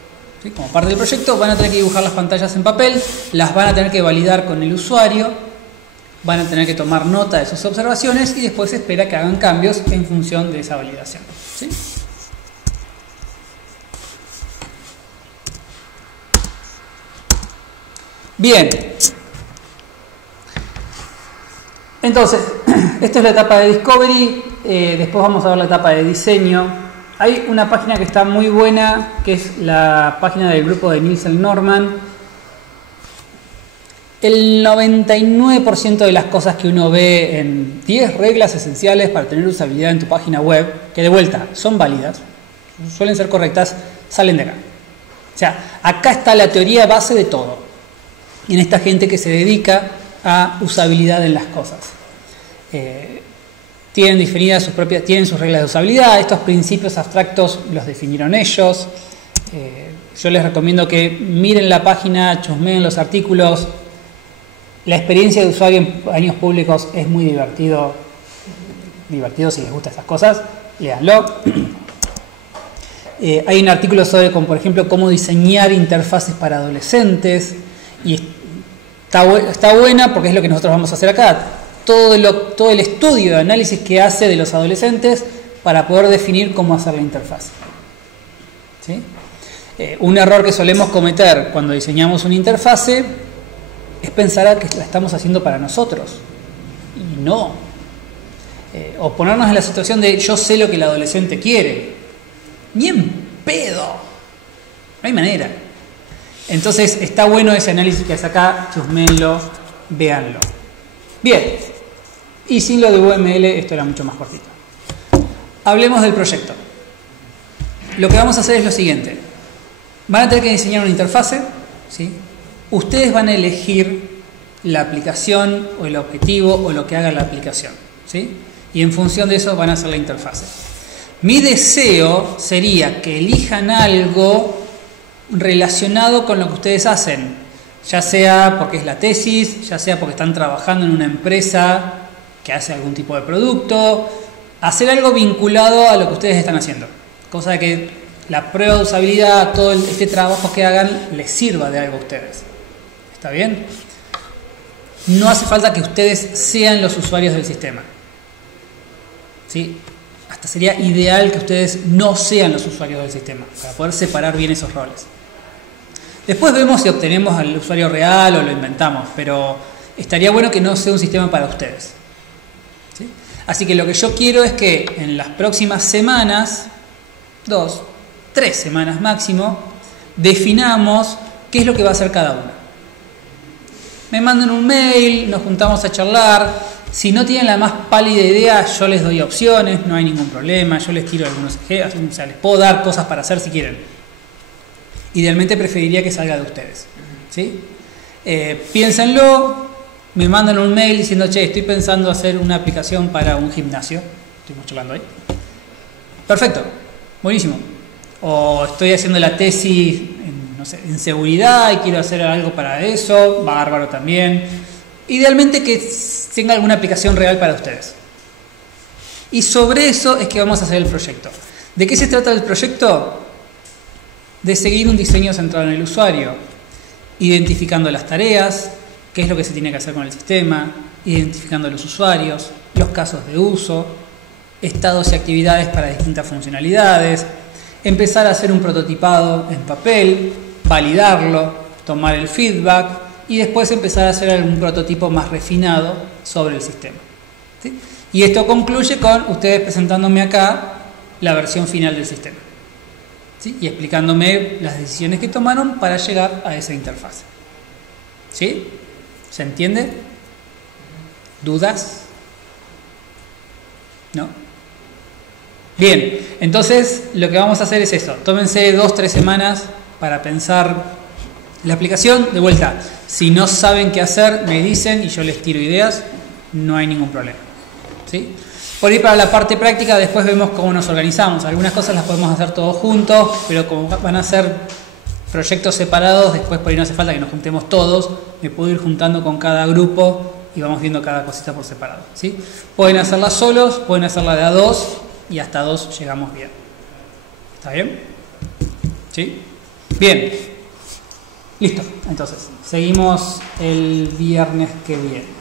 ¿Sí? Como parte del proyecto van a tener que dibujar las pantallas en papel, las van a tener que validar con el usuario, van a tener que tomar nota de sus observaciones y después se espera que hagan cambios en función de esa validación. ¿Sí? Bien. Entonces, esta es la etapa de Discovery, después vamos a ver la etapa de diseño. Hay una página que está muy buena, que es la página del grupo de Nielsen Norman. El 99% de las cosas que uno ve en 10 reglas esenciales para tener usabilidad en tu página web, que de vuelta son válidas, suelen ser correctas, salen de acá. O sea, acá está la teoría base de todo. Y en esta gente que se dedica a usabilidad en las cosas. Tienen definidas tienen sus reglas de usabilidad, estos principios abstractos los definieron ellos. Yo les recomiendo que miren la página, chusmeen los artículos. La experiencia de usuario en baños públicos es muy divertido si les gustan estas cosas, léanlo. Hay un artículo sobre, como por ejemplo, cómo diseñar interfaces para adolescentes, y está buena porque es lo que nosotros vamos a hacer acá. Todo el estudio de análisis que hace de los adolescentes para poder definir cómo hacer la interfaz. ¿Sí? Un error que solemos cometer cuando diseñamos una interfase es pensar que la estamos haciendo para nosotros. Y no. O ponernos en la situación de yo sé lo que el adolescente quiere. Ni en pedo. No hay manera. Entonces está bueno ese análisis que hace acá, chusmenlo, véanlo. Bien. Y sin lo de UML esto era mucho más cortito. Hablemos del proyecto. Lo que vamos a hacer es lo siguiente. Van a tener que diseñar una interfase, ¿sí? Ustedes van a elegir la aplicación o el objetivo o lo que haga la aplicación, ¿sí? Y en función de eso van a hacer la interfase. Mi deseo sería que elijan algo relacionado con lo que ustedes hacen, ya sea porque es la tesis, ya sea porque están trabajando en una empresa que hace algún tipo de producto, hacer algo vinculado a lo que ustedes están haciendo. Cosa de que la prueba de usabilidad, todo este trabajo que hagan, les sirva de algo a ustedes. ¿Está bien? No hace falta que ustedes sean los usuarios del sistema. ¿Sí? Hasta sería ideal que ustedes no sean los usuarios del sistema, para poder separar bien esos roles. Después vemos si obtenemos al usuario real o lo inventamos, pero estaría bueno que no sea un sistema para ustedes. ¿Sí? Así que lo que yo quiero es que en las próximas semanas, 2, 3 semanas máximo, definamos qué es lo que va a hacer cada uno. Me mandan un mail, nos juntamos a charlar. Si no tienen la más pálida idea, yo les doy opciones, no hay ningún problema. Yo les tiro algunos ejemplos, o sea, les puedo dar cosas para hacer si quieren. Idealmente preferiría que salga de ustedes. ¿Sí? Piénsenlo, me mandan un mail diciendo, che, estoy pensando hacer una aplicación para un gimnasio. Estuvimos charlando ahí. Perfecto, buenísimo. O estoy haciendo la tesis en seguridad y quiero hacer algo para eso, bárbaro también. Idealmente que tenga alguna aplicación real para ustedes. Y sobre eso es que vamos a hacer el proyecto. ¿De qué se trata el proyecto? De seguir un diseño centrado en el usuario, identificando las tareas, qué es lo que se tiene que hacer con el sistema, identificando los usuarios, los casos de uso, estados y actividades para distintas funcionalidades, empezar a hacer un prototipado en papel, validarlo, tomar el feedback y después empezar a hacer algún prototipo más refinado sobre el sistema. ¿Sí? Y esto concluye con ustedes presentándome acá la versión final del sistema. ¿Sí? Y explicándome las decisiones que tomaron para llegar a esa interfaz. ¿Sí? ¿Se entiende? ¿Dudas? ¿No? Bien, entonces lo que vamos a hacer es eso. Tómense 2-3 semanas para pensar la aplicación. De vuelta, si no saben qué hacer, me dicen y yo les tiro ideas. No hay ningún problema. ¿Sí? Por ir para la parte práctica, después vemos cómo nos organizamos. Algunas cosas las podemos hacer todos juntos, pero como van a ser proyectos separados, después por ahí no hace falta que nos juntemos todos. Me puedo ir juntando con cada grupo y vamos viendo cada cosita por separado. ¿Sí? Pueden hacerla solos, pueden hacerla de a 2 y hasta 2 llegamos bien. ¿Está bien? ¿Sí? Bien. Listo. Entonces, seguimos el viernes que viene.